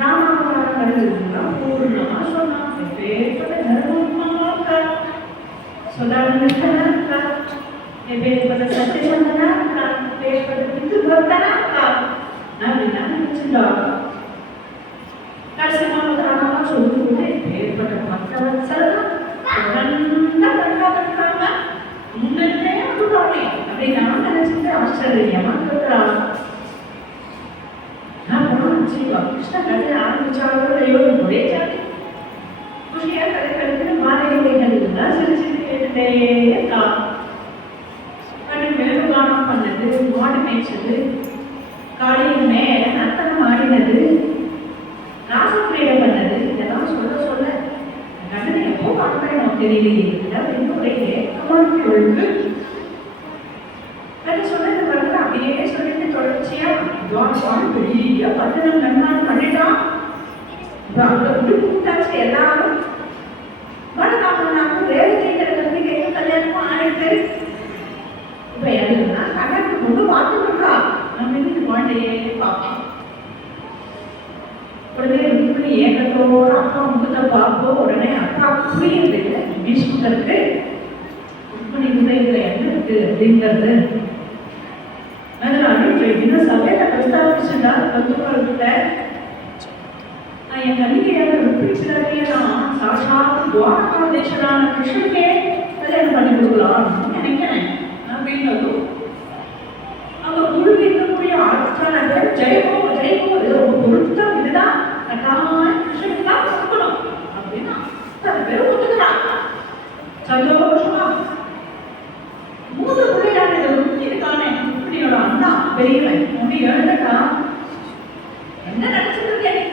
ராமாவதாரங்கள் எல்லாம் பூர்ணமா சொன்னாங்க. எப்பேற்பட்ட தர்மமா இருக்கா, சுதாரணா இருக்கா, எப்பேற்பட்ட சத்தியசந்தனா இருக்கா, எப்பேற்பட்ட பித்துபக்தனா இருக்கா அப்படின்னா நினைச்சுட்டாங்க. கடைசியாக சொல்லும்போது ஏற்பட்ட பக்தவத்சலம் கண்டாங்க முன்னே அனுப்பானே அப்படின்னு நான் நினைச்சிட்டு ஆச்சரியமா இருக்கிறாங்க. நான் போனச்சு கிருஷ்ண கதை ஆரம்பிச்சாலும் ஐயோ ஒரே ஜாதி குஷியா கதை கழித்து மாலைகள் சிரிச்சுட்டு கேட்டுட்டே இருக்கா. அப்படி மேலுகானம் பண்ணது, மாடு மேய்ச்சது, காலையில் மேல நர்த்தனம் ஆடினது, ராசக்கிரீடை பண்ணது, இதெல்லாம் சொல்ல சொல்ல கண்ணனை எப்போ பார்க்கிறேன் நமக்கு தெரியலையே என்னுடைய அமர்வுகளுக்கு அது சொன்னது வந்து அப்படியே சொல்லிட்டு தொடர்ச்சியா பெரிய பட்டணம் நன்னாள் பண்ணிட்டான். கூட்டாச்சு எல்லாரும் வடநாம வேலை செய்கிறது கேட்டு கல்யாணமும் ஆயிடுது. இப்ப எதுனா கல்யாணம் கொண்டு பார்த்துருக்கா நம்ம வீட்டு குழந்தையே பார்ப்போம். உடனே வீட்டுக்கு ஏகத்தோடு அப்பா முகத்தை பார்ப்போம். உடனே அப்பா புரியுது பீஷ்மருக்கு ருக்மிணி உதயத்துல என்ன இருக்கு அப்படிங்கிறது. அதனால இன்னும் சபையில பிரஸ்தாபிச்சுட்டா பந்துவர்கிட்ட என் கல்வியாக ருக்மிணியா சாட்சாத் துவாரகாதேசனான கிருஷ்ணனுக்கே கல்யாணம் பண்ணி கொடுக்கலாம்னு நினைக்கிறேன் அப்படின்னதும் அவங்க குழுவில் இருக்கக்கூடிய ஆட்கான பேர் ஜெயகோ ஜெயகோ ஏதோ ஒரு பொருட்கள் இதுதான் கட்டாய கிருஷ்ணனுக்கு தான் கொடுக்கணும் அப்படின்னா அத்தனை பேர் ஒத்துக்கிறாங்க. சந்தோஷமா 3 பிள்ளையான இந்த ருக்மிணிக்கான ருக்மிணியோட அண்ணா பெரியவன் அப்படி எழுதுட்டா என்ன நினைச்சிருக்கேன்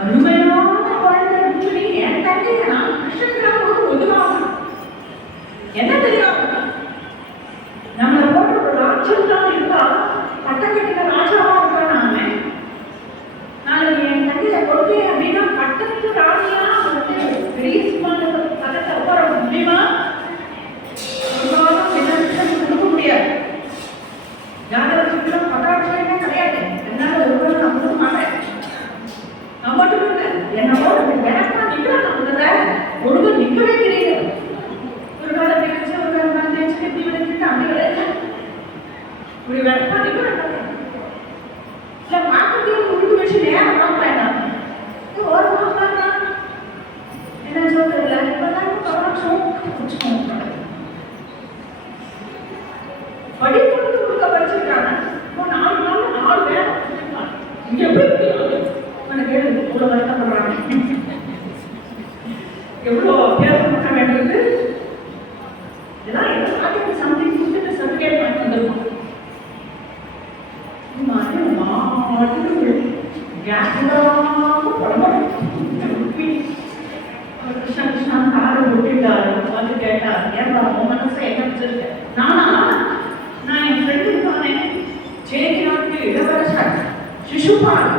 அருமையான குழந்தை ருக்மிணி என் தந்தைய நான் கிருஷ்ணனுக்காக ஒதுவாகணும். என்ன தெரியாது நம்மளை போன்ற ஒரு ராட்சத்தான் இருக்கா பட்டக்கட்டின ராஜாவா இருக்கிறான். நாளைக்கு என் தந்தைய கொடுத்தேன் அப்படின்னா பட்டத்துக்கு ராணியா வந்து பெரிய பக்கத்தை உட்கார முடியுமா? கொடுக்க முடியாது. யாதவர்களும் பட்டாட்சியமே கிடையாது. இல்லை பார்க்கறதுக்கு உடுத்து வச்சு நேரம் பார்க்கலாம் ஒரு மாதம் என்ன சொல்றதில்ல படிப்புக்கு கொடுக்க படிச்சிருக்காங்க இப்போ 4 நாள் 4 வேலை இங்க எப்படி உனக்கு இவ்வளோ கஷ்டப்படுறாங்க எவ்வளோ அபியாசம் பண்ண வேண்டியது இதெல்லாம் எதாவது சம்திங் கொடுத்துட்டு சர்டிஃபிகேட் பண்ணி வந்துருக்கோம் கேஸ் இல்லாமல் படமாட்டோம் கிருஷ்ணா கிருஷ்ணா காரை விட்டுட்டாரு வந்து கேட்டார் ஏன்பா உன் மனசை என்ன வச்சிருக்கேன் நான் என் ஃப்ரெண்டு இருக்கானே சேகிநாட்டு இளவரசர் சிசுபால்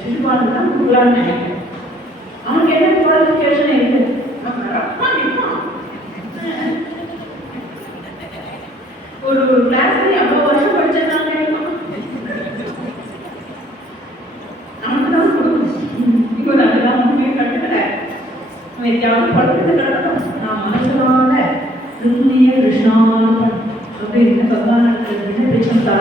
சிசுபாலுக்கு தான் கொடுக்கலான்னு நினைக்கிறேன் அவனுக்கு என்ன குவாலிஃபிகேஷன் இருக்கு ஒரு கிளாஸ்ல எவ்வளோ வருஷம் படிச்சிருந்தாங்க நமக்கு தான் கொடுக்கணும் இப்போ அதெல்லாம் ஒன்றுமே கட்டுக்கல எதையாவது படுத்துட்டு கிடக்கணும் நான் மனசுனால திரும்பிய கிருஷ்ணார்பன் அப்படின்னு பகவானுக்கு விண்ணப்பிச்சிருந்தா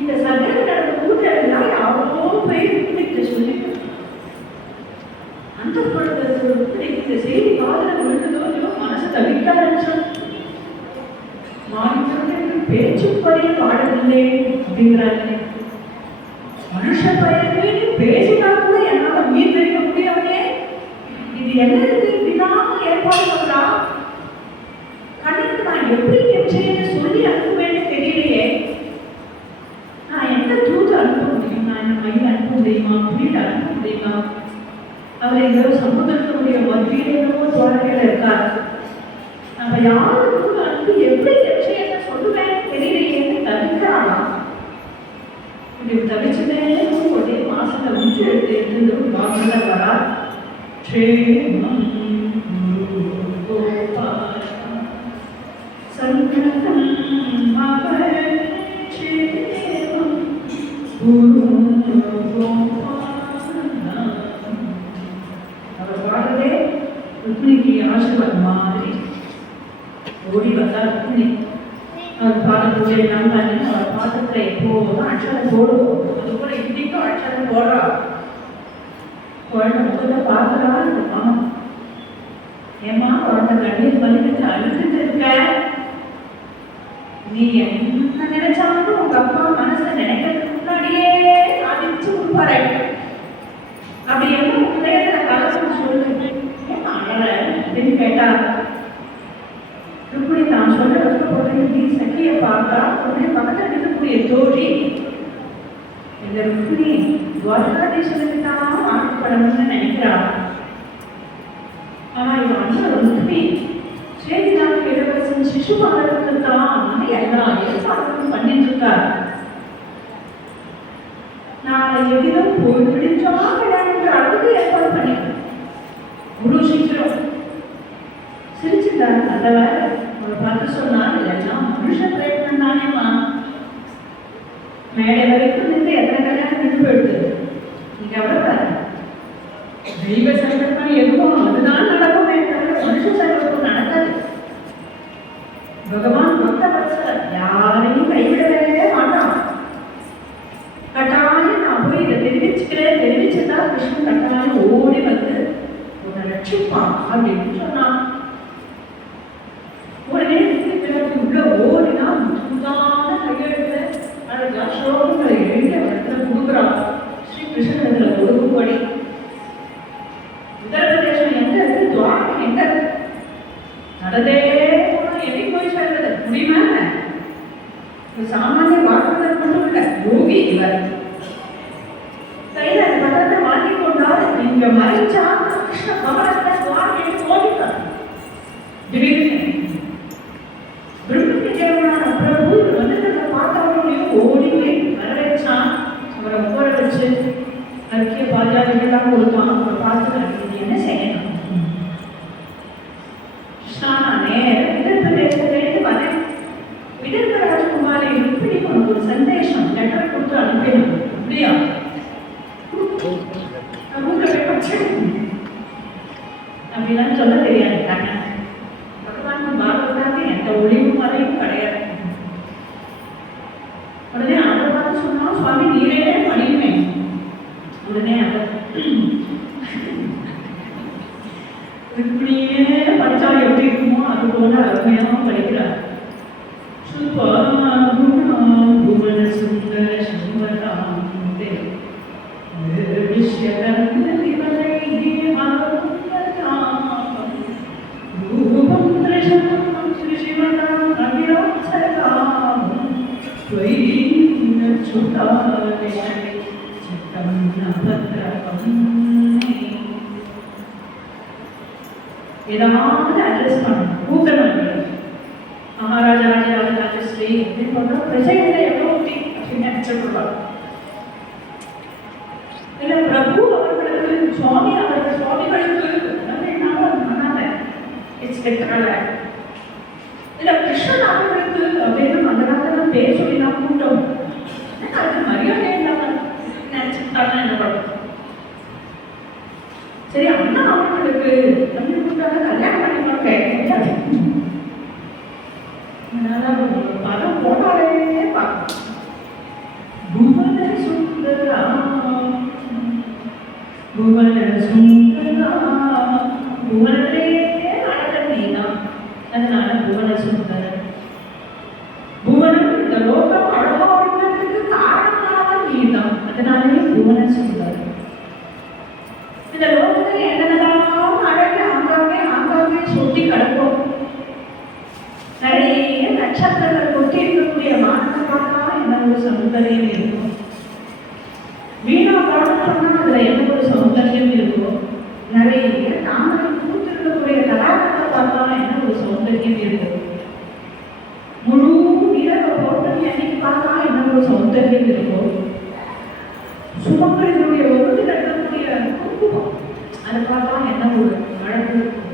இந்த சந்தேகம் நடந்த கூட்டெல்லாம் அவ்வளோ பேர் இன்னைக்கு சொல்லி அந்த படத்தை இந்த செய்தி காதல விழுந்ததோ மனசு தவிக்க ஆரம்பிச்சோம் பேச்சுப்படி பாடவில்லை அப்படிங்கிறாங்க மனுஷ பயனே பேசினா கூட என்னால மீன் வைக்க முடியாதே இது என்ன விடாம ஏற்பாடு பண்றா கண்ணுக்கு நான் எப்படி எச்சரிக்கை சொல்லி அனுப்புவேன்னு தெரியலையே நான் எந்த தூது அனுப்ப முடியும் நான் என்ன மயில் அனுப்ப முடியுமா வீடு அனுப்ப முடியுமா அவர் எங்கோ சமுதிரத்தினுடைய மத்தியில் என்னவோ தோழர்கள் இருக்கார் நம்ம யாருக்கு அனுப்பி எப்படி எச்சரிக்கை சொல்லுவேன்னு தெரியலையேன்னு தவிக்கிறானா இப்படி தவிச்சுட்டே ஒரே மாசத்தை முடிச்சு எடுத்து வாசல வரா சங்கடம் அவர் பாடுறதே ருக்மிணிக்கு ஆசீர்வாதம் மாதிரி ஓடி வந்தா ருக்மிணி அவர் பாத பூஜை எல்லாம் பண்ணி அவர் பாதத்தில் எப்போதும் அட்சரம் போடுவோம் அது கூட இன்னைக்கும் அட்சரம் போடுறா குழந்தை முகத்தை பார்க்குறா இந்த மாமா ஏமா குழந்தை கண்ணீர் பண்ணிட்டு அழுதுட்டு இருக்க நீ என்ன நினைச்சாலும் உங்க அப்பா மனசுல நினைக்கிறதுக்கு முன்னாடியே சாதிச்சு கொடுப்பாரு அப்படி என்ன பிள்ளைகளை கலசம் சொல்லு ஏமா அழற அப்படின்னு கேட்டா இப்படி நான் சொல்ல வைக்கப்பட்ட நீ சக்கியை பார்த்தா உடனே பக்கத்தில் இருக்கக்கூடிய தோழி இந்த ருக்மிணி துவாரகாதீஸ்வரனுக்கு தான் ஆசைப்படணும்னு நினைக்கிறான் ஆனா இவன் அண்ணன் ருக்மி சேதிநாட்டு இளவரசன் சிசுபாலனுக்கு தான் எல்லா ஏற்பாடுகளும் பண்ணிட்டு இருக்கார் நாளை எதிலும் போய் பிடிச்சா விளையாடுற அளவுக்கு ஏற்பாடு பண்ணிக்கிறேன் முழு சீக்கிரம் சிரிச்சுட்டாரு நல்லவர் அவரை பார்த்து சொன்னார் இதெல்லாம் மனுஷ பிரயத்னம் தானேம்மா மேடை வரைக்கும் நின்று எத்தனை கல்யாணம் நின்று போயிடுது நீங்க எவ்வளவு தெய்வ சங்கல்பம் எதுவும் அதுதான் நடக்குமே தவிர மனுஷ சங்கல்பம் நடக்காது பகவான் பக்த வத்சலர் யாரையும் கைவிடவே மாட்டான் கட்டாயம் நான் போய் இதை தெரிவிச்சுட்டா கிருஷ்ணன் கட்டாயம் ஓடி வந்து உன்னை ரட்சிப்பான் அப்படின்னு சொன்னான் உடனே உள்ள ஓடினா முழுதான கையெழுத்து அழகா ஸ்லோகங்களை எழுதி இடத்துல கொடுக்குறான் ஸ்ரீ கிருஷ்ணன் ஒடுக்கும்படி உத்தரப்பிரதேசம் எங்க இருக்கு துவாரம் எங்க இருக்கு நடந்தே போனா எதை போய் சேர்றது முடியுமா சாமானிய வாக்குதல் மட்டும் இல்ல யோகி இவர் கையில பதத்தை வாங்கி கொண்டால் நீங்க மறைச்சா கிருஷ்ண பகவத்தை துவாரம் எடுத்து ஓடிப்பார் திடீர்னு பிரபு வந்து பார்த்தவங்களையும் ஓடி போய் வரவேற்றான் அவரை உட்கார வச்சு அதுக்கே பாஜாதிகள்லாம் கொடுத்தான் அவரை பார்த்து என்ன செய்யணும் கிருஷ்ணா நான் நேரம் விதர்பதேசத்திலேருந்து வரேன் விதர்ப ராஜகுமாரி இப்படி உனக்கு ஒரு சந்தேஷம் லெட்டர் கொடுத்து அனுப்பினோம் அப்படியா ரூம்ல போய் படிச்சு அப்படிலாம் சொல்ல தெரியாது பகவான் பாகவதாக்கு எந்த ஒளிவு மறையும் கிடையாது ஏதாவது அட்ரஸ் பண்ணணும், கூட்டணும். மகாராஜா ராஜராஜ ராஜஸ்ரீ அப்படின்னு போட்டா பிரஜைகளை எவ்வளோ அப்படின்னு நினைச்சிருப்பாங்க. இல்ல பிரபு அவர்களுக்கு சுவாமி அவர்கள் சுவாமிகளுக்கு இல்ல கிருஷ்ணன் அவர்களுக்கு அப்படின்னு அந்த காலத்துல பேர் சொல்லிதான் கூட்டம். அது மரியாதை இல்லாம நினைச்சுட்டாங்க என்ன பண்ணும். சரி அண்ணா அவர்களுக்கு நம்ம கூட்டாங்க கல்யாணம் பண்ணிக்கணும் கேட்க படம் போட்டாலே பார்க்கணும். புவன சுந்தரா புவன சுந்தரா புவனே அழகன் நீதான், அதனால புவன சுந்தரன். புவனம் இந்த லோகம் அழகா இருக்கிறதுக்கு காரணமானவன் நீதான், அதனாலே புவன சுந்தரன். இந்த லோகத்தில் என்னென்னலாம் அழகு ஆங்காங்கே சொட்டி கிடக்கும். நிறைய நட்சத்திரங்கள் கொட்டி இருக்கக்கூடிய வானத்தை பார்த்தா என்ன ஒரு சௌந்தரியம் இருக்கும். வீணா பாடணும்னா அதுல என்ன ஒரு சௌந்தரியம் இருக்கும். நிறைய தாமரை பூத்திருக்கக்கூடிய கலாபத்தை பார்த்தா என்ன ஒரு சௌந்தரியம் இருக்கும். முழு இரவு பௌர்ணமி அன்னைக்கு பார்த்தா என்ன ஒரு சௌந்தரியம் இருக்கும். சுமக்களினுடைய ஒன்று நடக்கக்கூடிய குங்குமம் அதை பார்த்தா என்ன ஒரு அழகு இருக்கும்.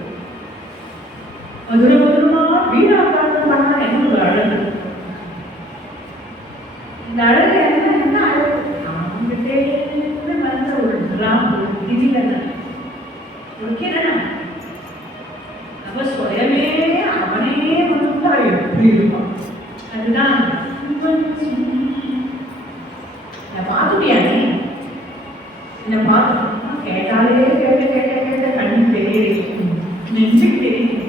மதுர மதுரமா வீணா பாடம் பண்ணா என்ன ஒரு அழகு. இந்த அழகு என்ன அழகு அவங்கிட்டே வந்த ஒரு கிராம் ஒரு திடீரென ஒரு கிரணம். அவ சுயமே அவனே வந்தா எப்படி இருப்பான். அதுதான் பார்த்துட்டியானே என்ன பார்த்து கேட்டாலே கேட்ட கேட்ட கேட்ட கண்ணு தெரியும், நெஞ்சுக்கு தெரியும்.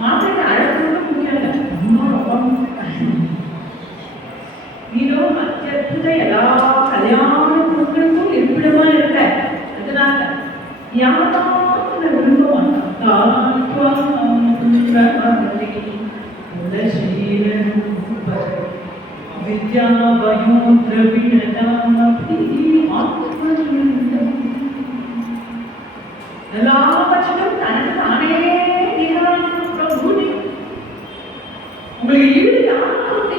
மாப்பிள்ளை அழகு முடியாது. நீரோ அத்தியுத எல்லா கல்யாண பொருட்களுக்கும் இருப்பிடமா இருக்க. அதனால யாரும் விரும்ப மாட்டான். வித்யா பயோ திரவிணதாம் எல்லா பட்சமும் தனக்கு தானே உங்களுக்கு ஈடு யாருக்கு,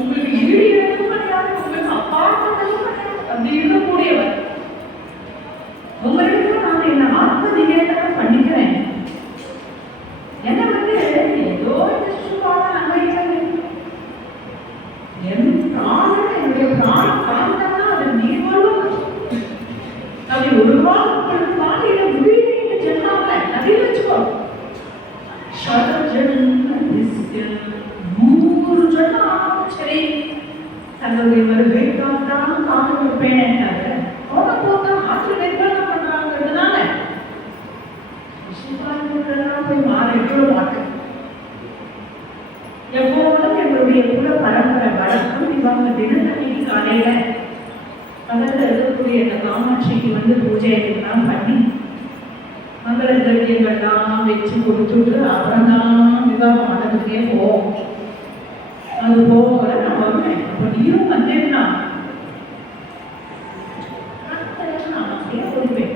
உங்களுக்கு ஈடு எதுவும் கிடையாது, உங்களுக்கு அப்பாற்பட்டதும் கிடையாது. அப்படி இருக்கக்கூடியவர் உங்களுக்கு நான் என்ன ஆத்ம நிகழ்ச்சி பண்ணிக்கிறேன். என்ன வந்து ஏதோ என் பிராணம் என்னுடைய பிராணம் காரணம்னா அது நீங்களும் அப்படி ஒரு நாள் உங்களுக்கு பாதையில முடியல சொன்னாங்க. நிறைய வச்சுக்கோ 100 சொன்னாலும் சரி தங்களுடைய வருகைக்காக தான் காத்து வைப்பேன். போக போக ஆற்று நிர்வாகம் பண்றாங்கிறதுனால போய் மாற எவ்வளோ மாட்டேன். எப்போதும் எங்களுடைய குல பரம்பரை வழக்கம் இவங்க தினத்தன்னைக்கு காலையில பக்கத்தில் இருக்கக்கூடிய இந்த காமாட்சிக்கு வந்து பூஜை எல்லாம் பண்ணி மங்கள திரவியங்கள்லாம் வச்சு கொடுத்துட்டு அப்புறம் தான் விவாகம் மண்டபத்துக்கே போவோம். அது போகிற நான் வருவேன். அப்போ நீரும் வந்தேன்னா நான் அப்படியே கொடுப்பேன்.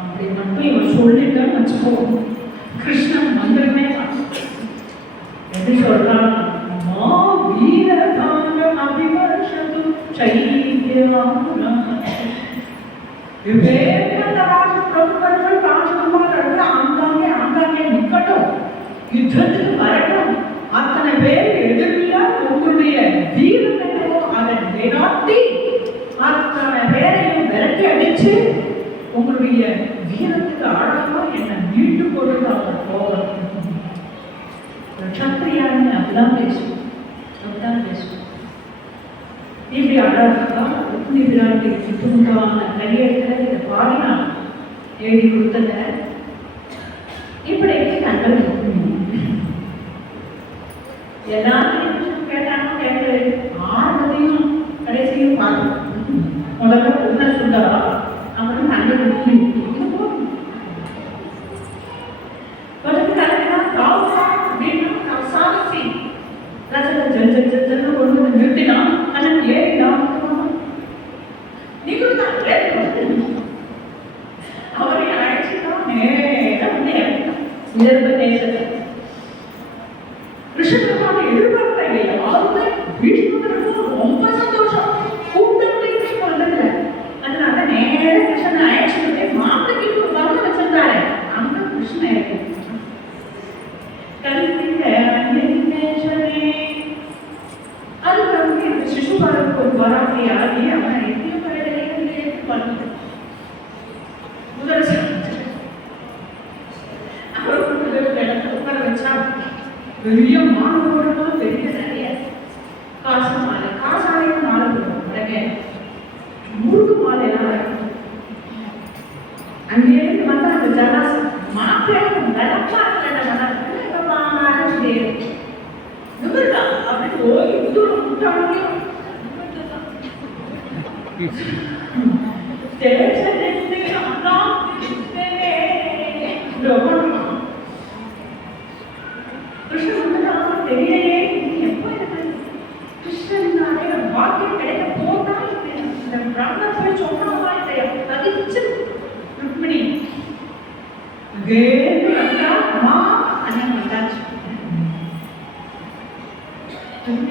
அப்படி மட்டும் இவன் சொல்லிட்டேன்னு வச்சுப்போம். கிருஷ்ணன் மந்திரமே எப்படி சொல்றான், வீரதானம் அபிவர்ஷது பிரபுக்கள் ராஜகுமாரர்கள் ஆங்காங்கே நிக்கட்டும், யுத்தத்துக்கு வரட்டும். அத்தனை பேர் எதிரியா உங்களுடைய வீரம் என்னவோ அதை நிலைநாட்டி அத்தனை பேரையும் விரட்டி அடிச்சு உங்களுடைய வீரத்துக்கு அழகா என்னை மீட்டு கொடுத்து அவர் போவார். சத்திரியான்னு அதுதான் பேசுவோம், அதுதான் பேசுவோம். இப்படி அழகா ருக்மிணி பிராட்டி சுத்தமுகமான கையெழுத்துல இதை பாடினான், எழுதி கொடுத்தத. இப்படி கண்டல் எல்லாரும் கேட்டாங்க. கேட்டு ஆரம்பத்தையும் கடைசியும் பார்த்தோம். முதல்ல உன்ன சுந்தரா அப்புறம் கண்டல் கரெக்டா அப்படின்னு சாதிச்சு ரசத்தை ஜெல் ஜெல் ஜெல் ஜெல்னு கொண்டு விஷ்ணுவருக்கும் ரொம்ப சந்தோஷம். கூப்பிட்டு சொல்றதில்ல. அதனால நேர கிருஷ்ணன் அழைச்சிட்டு மாப்பிளைக்கு ஒரு கவனம் வச்சிருந்தாரு. அந்த கிருஷ்ணன் இருக்கு அதுக்கு சிசுபாலுக்கு ஒரு வராட்டி ஆகி அவன் எத்தனையோ கடையிலேயே பண்ணுது. முதல் அவருக்கு உட்கார வச்சா பெரிய மாணவர்களா பெரிய நிறைய காசு மாலை காசாலையும் மாலை போடுவோம். அழகே முருகு மாலை எல்லாம் இருக்கும். அங்கேயிருந்து வந்தா அந்த ஜனாஸ் மாப்பிள்ளையும் வெள்ளப்பா அப்படி போய் தூரம் முட்டாளையும் கிருஷ்ணன் வந்து தெரியலையே எப்போ எனக்கு கிருஷ்ணனாலே வாக்கியம் கிடைக்க போதா இந்த பிராமண போய் சொன்னமா இல்லையா ததிச்சு ருக்மிணி அம்மா அண்ணன் வந்தாச்சு.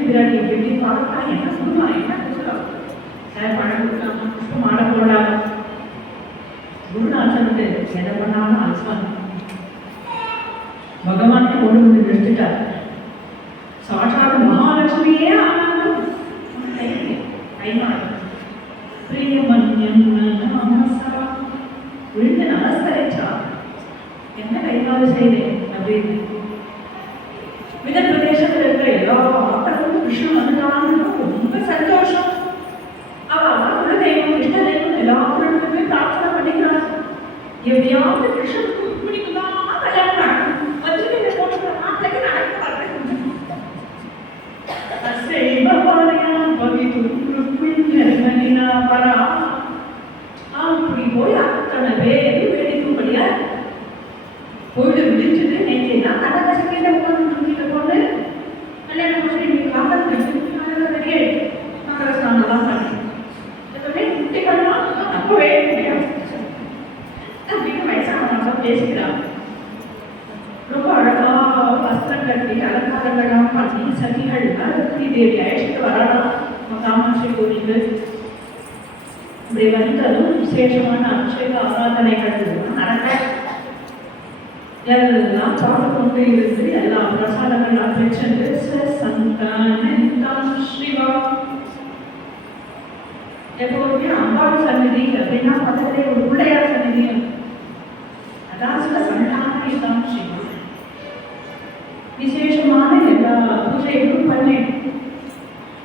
விராட்டி எப்படி பார்த்தா என்ன சொல்லுவா என்ன கொடுக்கலாம் சார் பணம் கொடுக்கலாமா புஷ்பம் மாட போடாமா குருநாதனுக்கு என்ன பண்ணாலும் அல்சான் பகவானே கொண்டு வந்து நிறுத்திட்டார். சாட்சாத் மகாலட்சுமியே ஆனாலும் கைமாறு பிரியமன்யம் விழுந்து நமஸ்கரிச்சா என்ன கைமாறு செய்தேன் அப்படின்னு மிதல் பிரதேசத்தில் இருக்கிற எல்லா ஆக்களும் கிருஷ்ணன் வந்துட்டான்னு ரொம்ப சந்தோஷம். அவ குலதெய்வம் இஷ்ட தெய்வம் எல்லாருக்குமே பிரார்த்தனை பண்ணிக்கிறார். எப்படியாவது கிருஷ்ணனுக்கு ருக்மிணிக்குதான் கல்யாணம் வந்துட்டு இந்த போட்டு நாட்டிലേക്ക് நடக்க வரேன். அப்படி போய் அத்தனை பேரு வேடிக்கும்படியா பொழுது விழிச்சுட்டு நேற்று கடற்கரை செகண்ட் உட்காந்து போட்டு கல்யாணம் பண்ணி இன்னைக்கு காப்பத்து ரெடி ஆயிடுச்சு. மகர ஸ்நானம்லாம் பண்ணி எப்பவுமே குட்டிகள்லாம் அப்பவே முடியாது அப்படின்னு வயசானவங்க பேசிக்கிறாங்க. ரொம்ப அழகா வஸ்திரம் கட்டி அலங்காரங்கள்லாம் பண்ணி சகிகள் ருக்மிணி தேவி அழைச்சிட்டு வரலாம் காமாட்சி கோவிலுக்கு. இப்படி வந்ததும் விசேஷமான அபிஷேக ஆராதனைகள் நடக்க எல்லாம் பாடு கொண்டு இருந்து எல்லா பிரசாதங்கள் அபிஷேகந்து ஸ்ரீவா எப்போதுமே அம்பாள் சன்னதி அப்படின்னா பக்கத்திலே ஒரு பிள்ளையார் சன்னதியும் அதான் சில சந்தானம் ஸ்ரீவா விசேஷமான எல்லா பூஜைகளும் பண்ணேன்.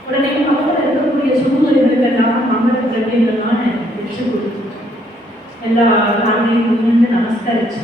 உடனே பக்கத்தில் இருக்கக்கூடிய சூழ்நிலைகளுக்கெல்லாம் மங்கள திரவியங்கள்லாம் வச்சு கொடுத்து எல்லா காலையும் நமஸ்கரிச்சு